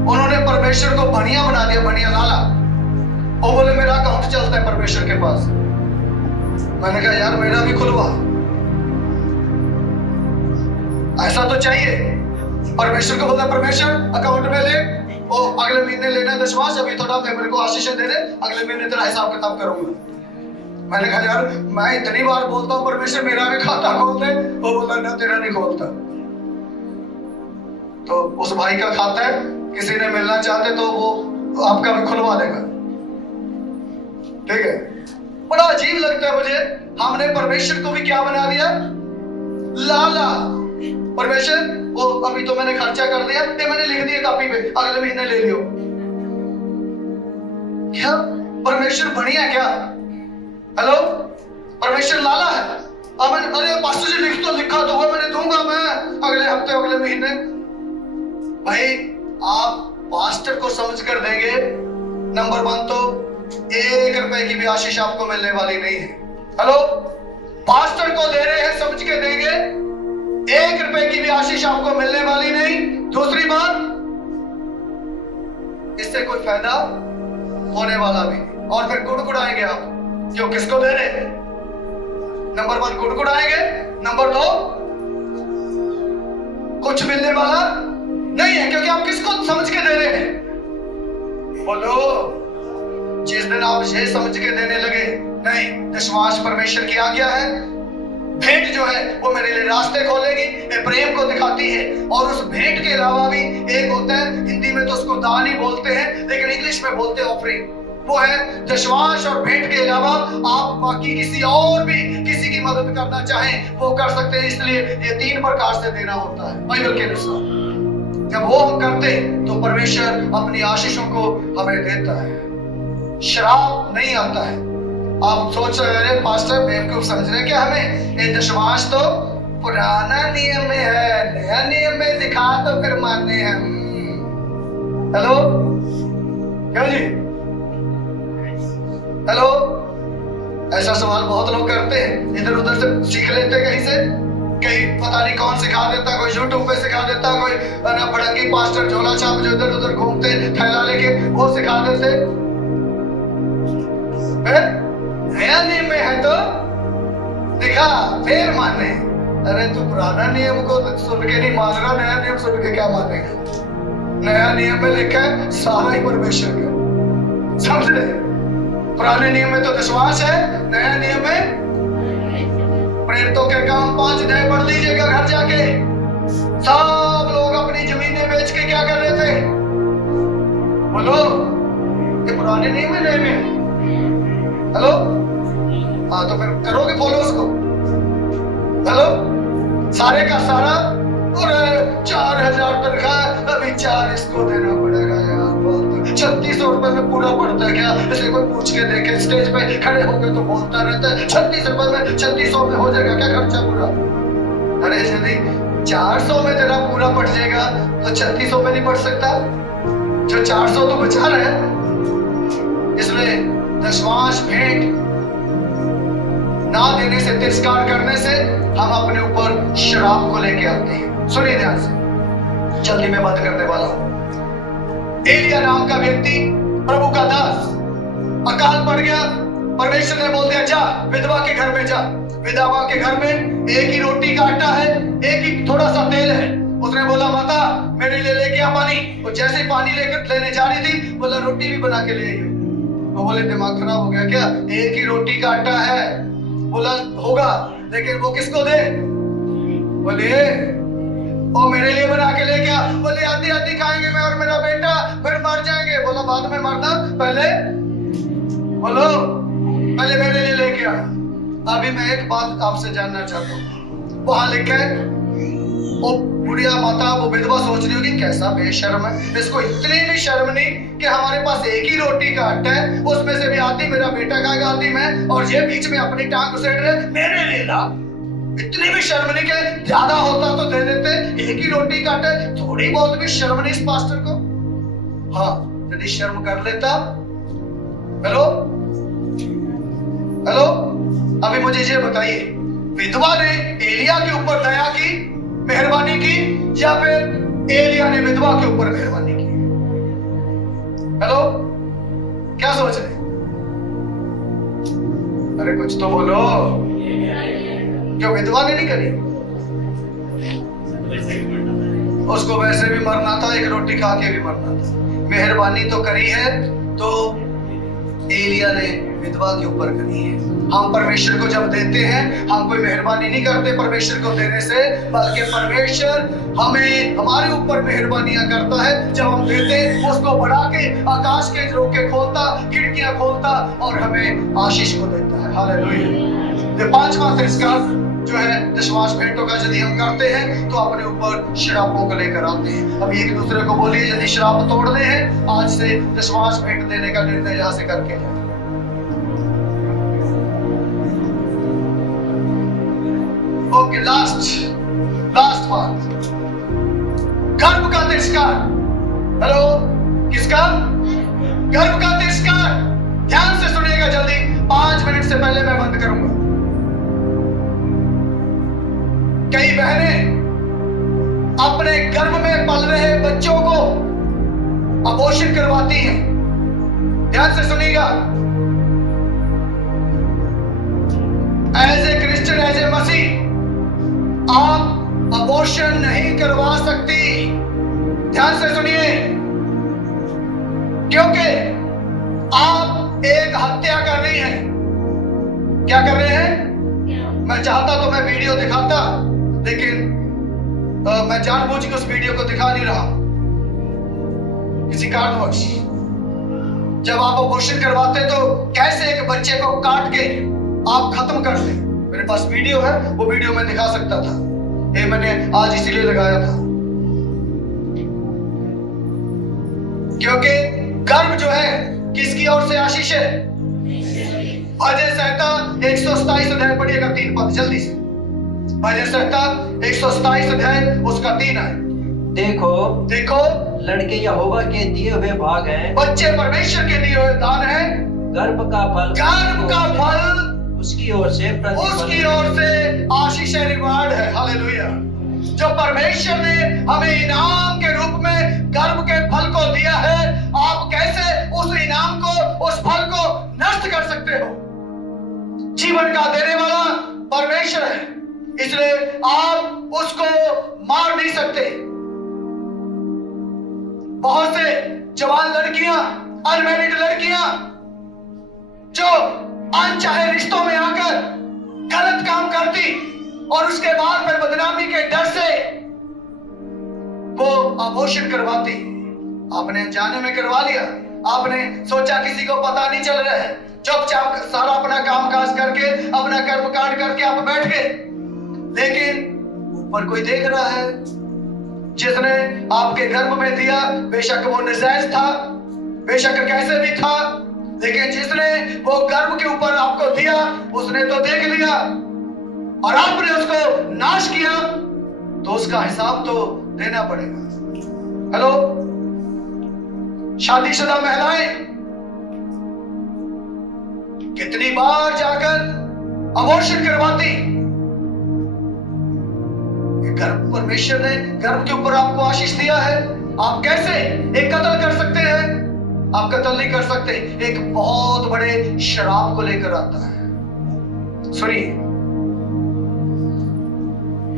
उन्होंने परमेश्वर को बनिया बना लिया, बनिया लाला। वो बोले मेरा अकाउंट चलता है परमेश्वर के पास। मैंने कहा यार मेरा भी खुलवा, ऐसा तो चाहिए। परमेश्वर को बोला परमेश्वर अकाउंट में ले, वो अगले महीने लेना दशमांश, अभी थोड़ा मेरे को आशीष दे दे, अगले महीने तेरा हिसाब किताब करूंगा। मैंने कहा यार मैं इतनी बार बोलता हूँ परमेश्वर मेरा भी खाता खोल दे, वो बोला ना तेरा नहीं खोलता। तो उस भाई का खाता है, किसी ने मिलना चाहते तो वो आपका भी खुलवा देगा, ठीक है। बड़ा अजीब लगता है मुझे, हमने परमेश्वर को भी क्या बना दिया, लाला। परमेश्वर वो अभी तो मैंने खर्चा कर दिया, ये मैंने लिख दिया कॉपी पे, अगले महीने ले लियो। क्या परमेश्वर बढ़िया क्या? हेलो, परमेश्वर लाला है। अरे पास्टर जी लिख तो लिखा तो मैंने दूंगा मैं अगले हफ्ते, अगले महीने। भाई आप पास्टर को समझ कर देंगे, नंबर 1 तो 1 रुपए की भी आशीष आपको मिलने वाली नहीं है। हेलो, पास्टर को दे रहे हैं समझ के देंगे, 1 रुपए की भी आशीष आपको मिलने वाली नहीं। दूसरी बात, इससे कोई फायदा होने वाला भी, और फिर गुड़गुड़ाएंगे आप, क्यों किसको दे रहे हैं? नंबर 1 गुड़गुड़ाएंगे, नंबर 2 कुछ मिलने वाला नहीं है, क्योंकि आप किसको समझ के दे रहे हैं? बोलो, जिस दिन आप ये समझ के देने लगे नहीं दशमांश परमेश्वर की आज्ञा है, भेंट जो है वो मेरे लिए रास्ते खोलेगी, ये प्रेम को दिखाती है। और उस भेंट के अलावा भी एक होता है, हिंदी में तो उसको दान ही बोलते हैं, लेकिन इंग्लिश में बोलते हैं ऑफरिंग। वो है दशमांश और भेंट के अलावा आप बाकी किसी और भी किसी की मदद करना चाहें वो कर सकते हैं। इसलिए ये 3 प्रकार से देना होता है बाइबल के अनुसार। जब वो हम करते हैं तो परमेश्वर अपनी आशीषों को हमें देता है, श्राप नहीं आता है। आप सोच रहे हैं पास्टर बेवकूफ समझ रहे हैं क्या हमें? ये दशमांश तो पुराना नियम में है, नया नियम में दिखा तो फिर मानने हैं। हेलो, क्यों जी? हेलो, ऐसा सवाल बहुत लोग करते हैं, इधर उधर से सीख लेते हैं कहीं से, कहीं पता नहीं कौन सिखा देता, कोई यूट्यूब पे सिखा देता, कोई ना फड़ंगी पास्टर झोला छाप जो इधर उधर घूमते थैला लेके वो सिखा देते। नया नियम में है तो दिखा फिर माने। अरे तू पुराना नियम को सुन के नहीं मान रहा, नया नियम सुन के क्या मानेगा? नया नियम में लिखा है सारा ही परमेश्वर का, समझ रहे? पुराने नियम में तो विश्वास है, नया नियम में प्रेरितों के काम 5 अध्याय पढ़ लीजिएगा घर जाके। सब लोग अपनी जमीनें बेच के क्या कर रहे थे? बोलो, ये पुराने नियम है नए में? हेलो, हाँ तो फिर करोगे फॉलो उसको? हेलो, सारे का सारा, और 4000 तनख्वाह, अभी 4 इसको देना पड़ेगा यार, 3600 रुपए में पूरा पड़ता है क्या? इसे कोई पूछ के देखे, स्टेज पे खड़े होकर तो बोलता रहता है 36 रुपए में, 3600 में हो जाएगा क्या खर्चा पूरा? अरे यदि 400 में तेरा पूरा पड़ जाएगा तो 3600 में नहीं पड़ सकता? जो 400 तो बचा रहे, इसलिए दशमांश भेंट ना देने से, तिरस्कार करने से हम अपने ऊपर शराब को लेके आते हैं। सुनिए ध्यान से, जल्दी मैं बंद करने वाला हूं। एलिया नाम का व्यक्ति, प्रभु का दास, अकाल पड़ गया। परमेश्वर ने बोल दिया जा विधवा के घर में जा। विधवा के घर में एक ही रोटी का आटा है, एक ही थोड़ा सा तेल है। उसने बोला माता मेरे लिए लेके आ पानी। वो जैसे ही पानी लेकर लेने जा रही थी, बोला रोटी भी बना के ले आई। वो बोले दिमाग खराब हो गया क्या? एक ही रोटी का आटा है। बोला होगा, लेकिन वो किसको दे? बोले ओ मेरे लिए बना के ले गया। बोले आधी आधी खाएंगे मैं और मेरा बेटा, फिर मर जाएंगे। बोला बाद में मरना, पहले बोलो पहले मेरे लिए लेके आ। अभी मैं एक बात आपसे जानना चाहता हूँ। वहां लिखा है वो बुढ़िया माता, वो विधवा सोच रही होगी कैसा बेशर्म है, इसको इतनी भी शर्म नहीं कि हमारे पास एक ही रोटी का आटा है, उसमें से भी आधी मेरा बेटा खाएगा आधी मैं, और ये बीच में अपनी टांग उसेड़ रहे मेरे लिए ला। इतनी भी शर्म नहीं कि ज्यादा होता तो दे देते, एक ही रोटी का आटा है, थोड़ी बहुत भी शर्म नहीं इस पास्टर को? हाँ, यदि शर्म कर लेता। हेलो हेलो, अभी मुझे ये बताइए, विधवा ने एलिया के ऊपर दया की, मेहरबानी की, या फिर एलिया ने विधवा के ऊपर मेहरबानी की? हेलो, क्या सोच रहे? अरे कुछ तो बोलो, क्यों विधवा ने नहीं करी? उसको वैसे भी मरना था, एक रोटी खा के भी मरना था। मेहरबानी तो करी है तो एलिया ने विधवा के ऊपर करी है। हम परमेश्वर को जब देते हैं, हम कोई मेहरबानी नहीं करते परमेश्वर को देने से, बल्कि परमेश्वर हमें, हमारे ऊपर मेहरबानियां करता है। जब हम देते हैं, उसको बढ़ा के आकाश के झरोखे खोलता, खिड़कियां खोलता और हमें आशीष को देता है। हालेलुया। तो 5वां तिरस्कार जो है दशमांश भेंटों का यदि हम करते हैं तो अपने ऊपर शराबों को लेकर आते हैं। अब एक दूसरे को बोलिए यदि शराब तोड़ने हैं, आज से दशमांश भेंट देने का निर्णय यहां से करके जाए। ओके, लास्ट बात, गर्भ का तिरस्कार। हेलो, किसका? गर्भ का तिरस्कार। ध्यान से सुनिएगा जल्दी, 5 मिनट से पहले मैं बंद करूंगा। कई बहनें अपने गर्भ में पल रहे बच्चों को अबॉर्शन करवाती हैं। ध्यान से सुनिएगा, as a Christian, as a मसीह, आप अबॉर्शन नहीं करवा सकती। ध्यान से सुनिए, क्योंकि आप एक हत्या कर रही हैं। क्या कर रहे हैं? मैं चाहता तो मैं वीडियो दिखाता, लेकिन मैं जानबूझ के उस वीडियो को दिखा नहीं रहा किसी कारणवश। जब आप अबॉर्शन करवाते तो कैसे एक बच्चे को काट के आप खत्म कर दे। मेरे पास वीडियो है, वो वीडियो मैं दिखा सकता था, ये मैंने आज इसीलिए लगाया था, क्योंकि गर्भ जो है किसकी ओर से आशीष है? भजन संहिता 127 अध्याय पढ़िएगा, 3 पद जल्दी से। भजन संहिता 127 अध्याय उसका 3 है। देखो देखो, लड़के यहोवा के दिए हुए भाग हैं, बच्चे परमेश्वर के दिए हुए दान है। गर्भ का फल उसकी ओर से आशीष है, रिवार्ड है। हालेलुया। जो परमेश्वर ने हमें इनाम के रूप में गर्भ के फल को दिया है, आप कैसे उस इनाम को, उस फल को नष्ट कर सकते हो? जीवन का देने वाला परमेश्वर है, इसलिए आप उसको मार नहीं सकते। बहुत से जवान लड़कियां, अनमैरिड लड़कियां जो अनचाहे रिश्तों में आकर गलत काम करती और उसके बाद फिर बदनामी के डर से वो अबॉर्शन करवाती। आपने जाने में करवा लिया, आपने सोचा किसी को पता नहीं चल रहा है, चुपचाप सारा अपना काम काज करके, अपना कर्म कांड करके आप बैठ गए, लेकिन ऊपर कोई देख रहा है। जिसने आपके गर्भ में दिया बेशक वो नाजायज था, बेशक कैसे भी था, लेकिन जिसने वो गर्भ के ऊपर आपको दिया उसने तो देख लिया और आपने उसको नाश किया, तो उसका हिसाब तो देना पड़ेगा। हेलो, शादीशुदा महिलाएं कितनी बार जाकर अबॉर्शन करवाती। गर्भ परमेश्वर ने गर्भ के ऊपर आपको आशीष दिया है, आप कैसे एक कत्ल कर सकते हैं? आप कत्ल नहीं कर सकते, एक बहुत बड़े शराब को लेकर आता है। सुनिए,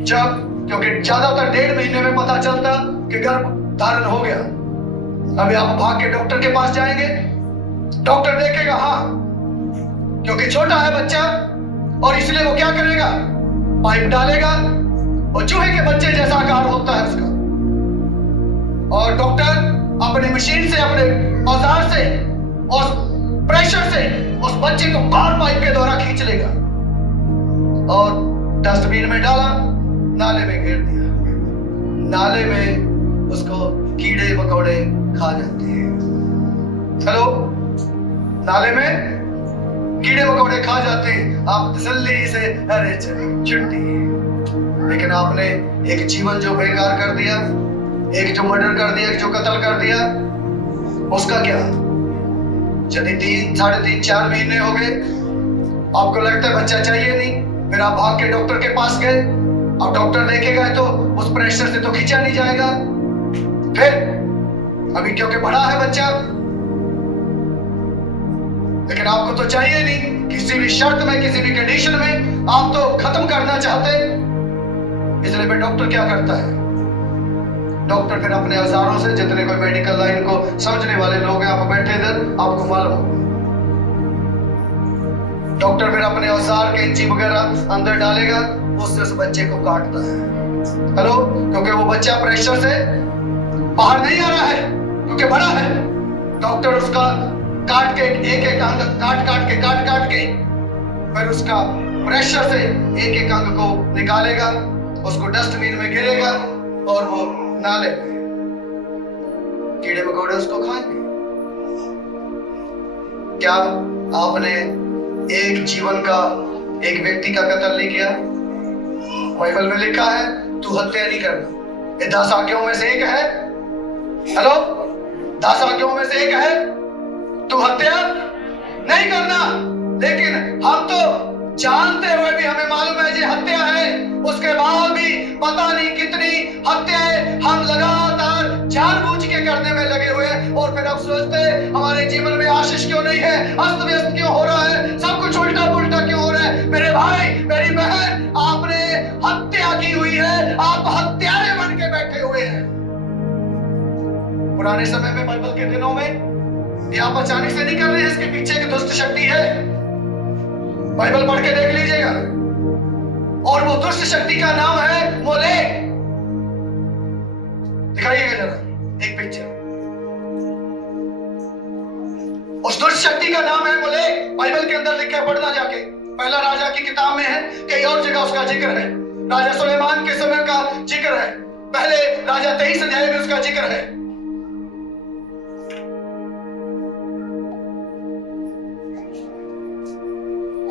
जब क्योंकि ज्यादातर 1.5 महीने में पता चलता कि गर्भ धारण हो गया, अभी आप भाग के डॉक्टर के पास जाएंगे, डॉक्टर देखेगा हाँ, क्योंकि छोटा है बच्चा और इसलिए वो क्या करेगा, पाइप डालेगा और चूहे के बच्चे जैसा आकार होता है उसका, और डॉक्टर अपनी मशीन से, अपने औजार से और प्रेशर से उस बच्चे को बार पाइप के द्वारा खींच लेगा और डस्टबिन में डाला, नाले में गिर दिया। नाले में उसको कीड़े मकोड़े खा जाते हैं। हेलो, नाले में कीड़े मकोड़े खा जाते हैं, आप तसल्ली से अरे छुट्टी। लेकिन आपने एक जीवन जो बेकार कर दिया, एक जो मर्डर कर दिया, एक जो कत्ल कर दिया, उसका क्या? यदि 3, 3.5, 4 महीने हो गए, आपको लगता है बच्चा चाहिए नहीं, फिर आप भाग के डॉक्टर के पास गए, अब डॉक्टर देखेगा तो उस प्रेशर से तो खींचा नहीं जाएगा, फिर अभी क्योंकि बड़ा है बच्चा, लेकिन आपको तो चाहिए नहीं, किसी भी शर्त में, किसी भी कंडीशन में आप तो खत्म करना चाहते। इसलिए फिर डॉक्टर क्या करता है? डॉक्टर फिर अपने औजारों से, जितने कोई मेडिकल लाइन को समझने वाले लोग हैं, आप बैठे इधर, आपको मालूम होगा, डॉक्टर फिर अपने औजार के इंची वगैरह अंदर डालेगा, उससे उस बच्चे को काटता है। हेलो, क्योंकि वो बच्चा प्रेशर से बाहर नहीं आ रहा है, क्योंकि बड़ा है। डॉक्टर उसका काट के एक अंग काट के फिर उसका प्रेशर से एक अंग को निकालेगा, उसको डस्टबिन में गिरेगा और वो नाले में कीड़े मकोड़े उसको खाएंगे। क्या आपने एक जीवन का, एक व्यक्ति का कत्ल नहीं किया? बाइबल में लिखा है तू हत्या नहीं करना, ये 10 आज्ञाओं में से एक है। हेलो, 10 आज्ञाओं में से एक है तू हत्या नहीं करना, लेकिन हम तो जानते हुए भी हमें मालूम है ये हत्या है, उसके बाद भी पता नहीं कितनी हत्याएं हम लगातार जानबूझ के करने में लगे हुए हैं, और फिर अब सोचते हैं हमारे जीवन में आशीष क्यों नहीं है, अस्त व्यस्त क्यों हो रहा है, सब कुछ उल्टा पुल्टा क्यों हो रहा है। मेरे भाई, मेरी बहन, आपने हत्या की हुई है, आप हत्यारे बन के बैठे हुए हैं। पुराने समय में, बाइबल के दिनों में, ये आप अचानक से नहीं कर रहे हैं, इसके पीछे एक दुष्ट शक्ति है। बाइबल पढ़ के देख लीजिएगा, और वो दुष्ट शक्ति का नाम है मोलेक। दिखाइएगा जरा एक पिक्चर, उस दुष्ट शक्ति का नाम है मोलेक। बाइबल के अंदर लिखा है, पढ़ना जाके, पहला राजा की किताब में है, कई और जगह उसका जिक्र है, राजा सुलेमान के समय का जिक्र है, पहले राजा 23 अध्याय में उसका जिक्र है।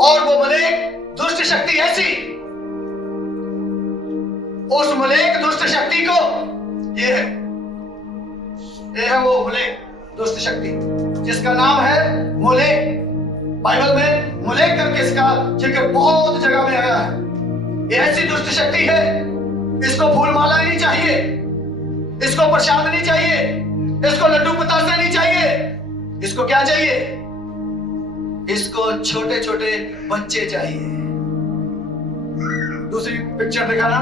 और वो मलेक दुष्ट शक्ति ऐसी, उस मलेक दुष्ट शक्ति को, ये है वो मलेक दुष्ट शक्ति जिसका नाम है मोलेक। बाइबल में मोलेक करके इसका जिक्र बहुत जगह में आया है। ये ऐसी दुष्ट शक्ति है, इसको फूल माला नहीं चाहिए, इसको प्रसाद नहीं चाहिए, इसको लड्डू बतासे नहीं चाहिए, इसको क्या चाहिए? इसको छोटे छोटे बच्चे चाहिए। दूसरी पिक्चर दिखाना।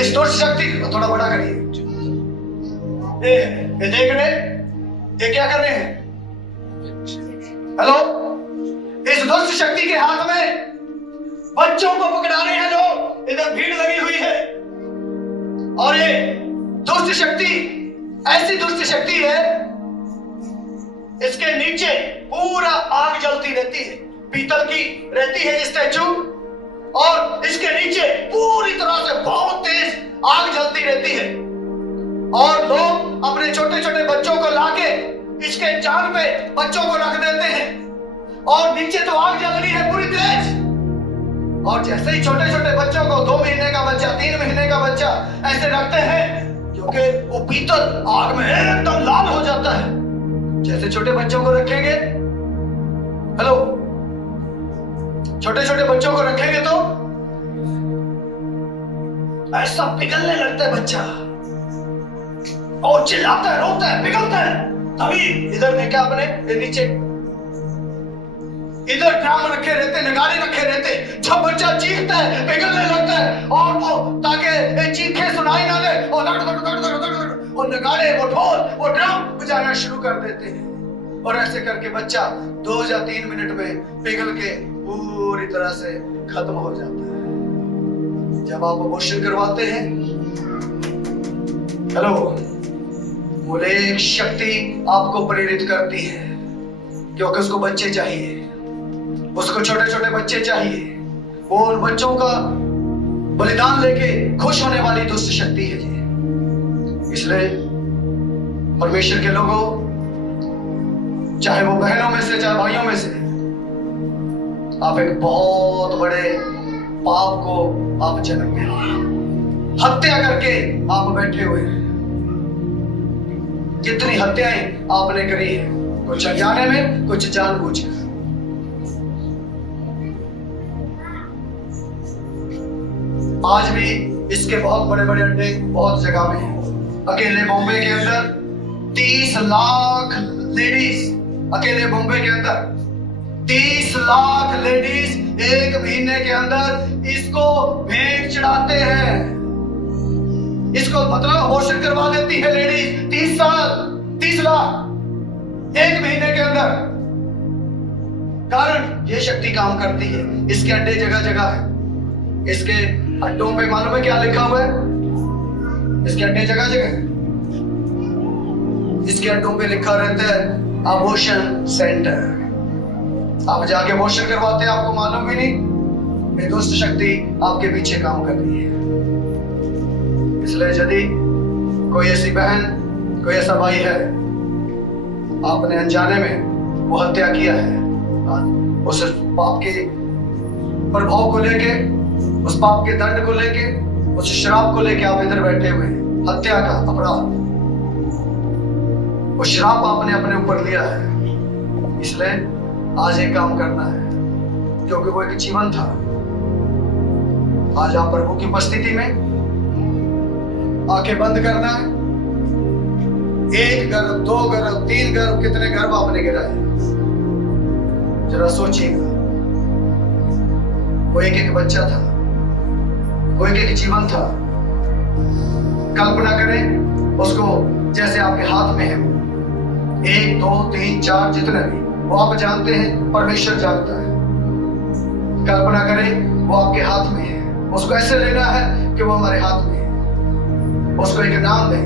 इस दुष्ट शक्ति को थोड़ा बड़ा करिए। ये देख रहे, ये क्या कर रहे हैं? हेलो, इस दुष्ट शक्ति के हाथ में बच्चों को पकड़ा रहे हैं लोग। इधर भीड़ लगी हुई है और ये दुष्ट शक्ति ऐसी दुष्ट शक्ति है, इसके नीचे पूरा आग जलती रहती है, पीतल की रहती है स्टैचू, और इसके नीचे पूरी तरह से बहुत तेज आग जलती रहती है। और लोग अपने छोटे छोटे बच्चों को लाके इसके जान पे बच्चों को रख देते हैं और नीचे तो आग जल रही है पूरी तेज। और जैसे ही छोटे छोटे बच्चों को 2 महीने का बच्चा, 3 महीने का बच्चा ऐसे रखते हैं, क्योंकि वो पीतल आग में एकदम लाल हो जाता है। जैसे छोटे बच्चों को रखेंगे, हेलो, छोटे छोटे बच्चों को रखेंगे तो ऐसा पिघलने लगता है बच्चा और चिल्लाता है, रोता है, पिघलता है। तभी इधर देखा आपने, नीचे इधर ड्राम रखे रहते, नगाड़े रखे रहते। जब बच्चा चीखता है, पिघलने लगता है, और वो ताकि चीखे सुनाई ना दे, और नगाड़े, वो ढोल, वो ड्राम बजाना शुरू कर देते हैं। और ऐसे करके बच्चा 2 या 3 मिनट में पिघल के पूरी तरह से खत्म हो जाता है। जब आप अबॉर्शन करवाते हैं, हेलो, बोले एक शक्ति आपको प्रेरित करती है, क्योंकि उसको बच्चे चाहिए, उसको छोटे छोटे बच्चे चाहिए। वो उन बच्चों का बलिदान लेके खुश होने वाली दुष्ट शक्ति है जी। इसलिए परमेश्वर के लोगों, चाहे वो बहनों में से चाहे भाइयों में से, आप एक बहुत बड़े पाप को आप जन्म में हत्या करके आप बैठे हुए हैं। कितनी हत्याएं आपने करी है, कुछ अनजाने में, कुछ जानबूझकर। आज भी इसके बहुत बड़े बड़े अड्डे बहुत जगह में हैं। अकेले बॉम्बे के अंदर 30 लाख लेडीज, अकेले बॉम्बे के अंदर 30 लाख लेडीज एक महीने के अंदर इसको भेंट चढ़ाते हैं। इसको मतलब अबॉर्शन करवा देती है लेडीज। 30 लाख एक महीने के अंदर। कारण ये शक्ति काम करती है। इसके अड्डे जगह जगह है। इसके अड्डों पे मालूम है क्या लिखा हुआ है? इसके अड्डे जगह जगह है। इसके अड्डों पे लिखा रहता है अबॉर्शन सेंटर। आप जाके अबॉर्शन करवाते हैं, आपको मालूम भी नहीं। ये दुष्ट शक्ति आपके पीछे काम कर रही है। इसलिए यदि कोई ऐसी बहन, कोई ऐसा भाई है, आपने अनजाने में वो हत्या किया है, उस पाप के प्रभाव को लेके, उस पाप के दंड को लेके, उस श्राप को लेके आप इधर बैठे हुए हैं, हत्या का अपराध, वो श्राप आपने अपने ऊपर लिया है। इसलिए आज एक काम करना है, क्योंकि वो एक जीवन था। आज आप प्रभु की उपस्थिति में आंखें बंद करना है। 1 गर्भ, 2 गर्भ, 3 गर्भ, कितने गर्भ आपने गिराए, जरा सोचिएगा। वो एक बच्चा था, वो एक जीवन था। कल्पना करें उसको जैसे आपके हाथ में है। 1, 2, 3, 4 जितने भी, वो आप जानते हैं, परमेश्वर जानता है। कल्पना करें वो आपके हाथ में है। उसको ऐसे लेना है कि वो हमारे हाथ में है। उसको एक नाम दें,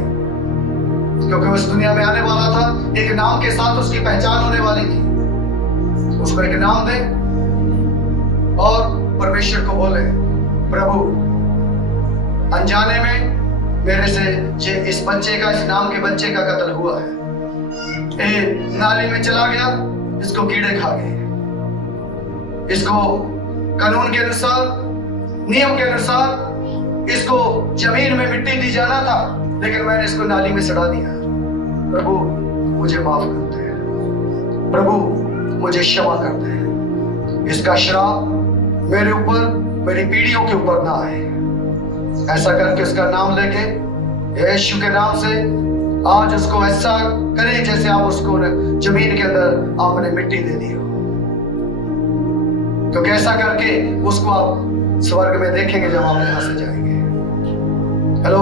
क्योंकि वो इस दुनिया में आने वाला था। एक नाम के साथ उसकी पहचान होने वाली थी। उसको एक नाम दें और परमेश्वर को बोले, प्रभु, अनजाने में मेरे से इस बच्चे का, इस नाम के बच्चे का कत्ल हुआ है। नाली में चला गया, इसको कीड़े खा गए। इसको कानून के अनुसार, नियम के अनुसार इसको जमीन में मिट्टी दी जाना था, लेकिन मैंने इसको नाली में सड़ा दिया। प्रभु मुझे माफ करते हैं, प्रभु मुझे क्षमा करते हैं। इसका श्राप मेरे ऊपर, मेरी पीढ़ियों के ऊपर ना आए। ऐसा करके उसका नाम लेके, यीशु के नाम से आज उसको ऐसा करें जैसे आप उसको जमीन के अंदर आपने मिट्टी दे दी हो। क्योंकि ऐसा करके उसको आप स्वर्ग में देखेंगे जब आप यहां से जाएंगे। हेलो,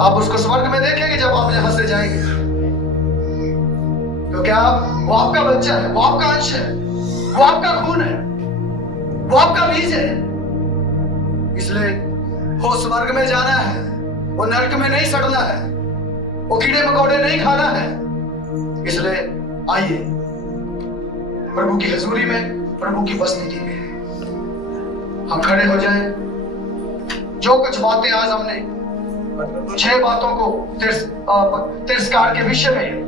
आप उसको स्वर्ग में देखेंगे जब आप यहां से जाएंगे, क्योंकि वो आपका बच्चा है, वो आपका अंश है, वो आपका खून है, वो आपका बीज है। इसलिए वो स्वर्ग में जाना है, वो नरक में नहीं सड़ना है, वो कीड़े मकोड़े नहीं खाना है। इसलिए आइए प्रभु की हजूरी में, प्रभु की उपस्थिति में हम खड़े हो जाएं। जो कुछ बातें आज हमने 6 बातों को तिरस्कार के विषय में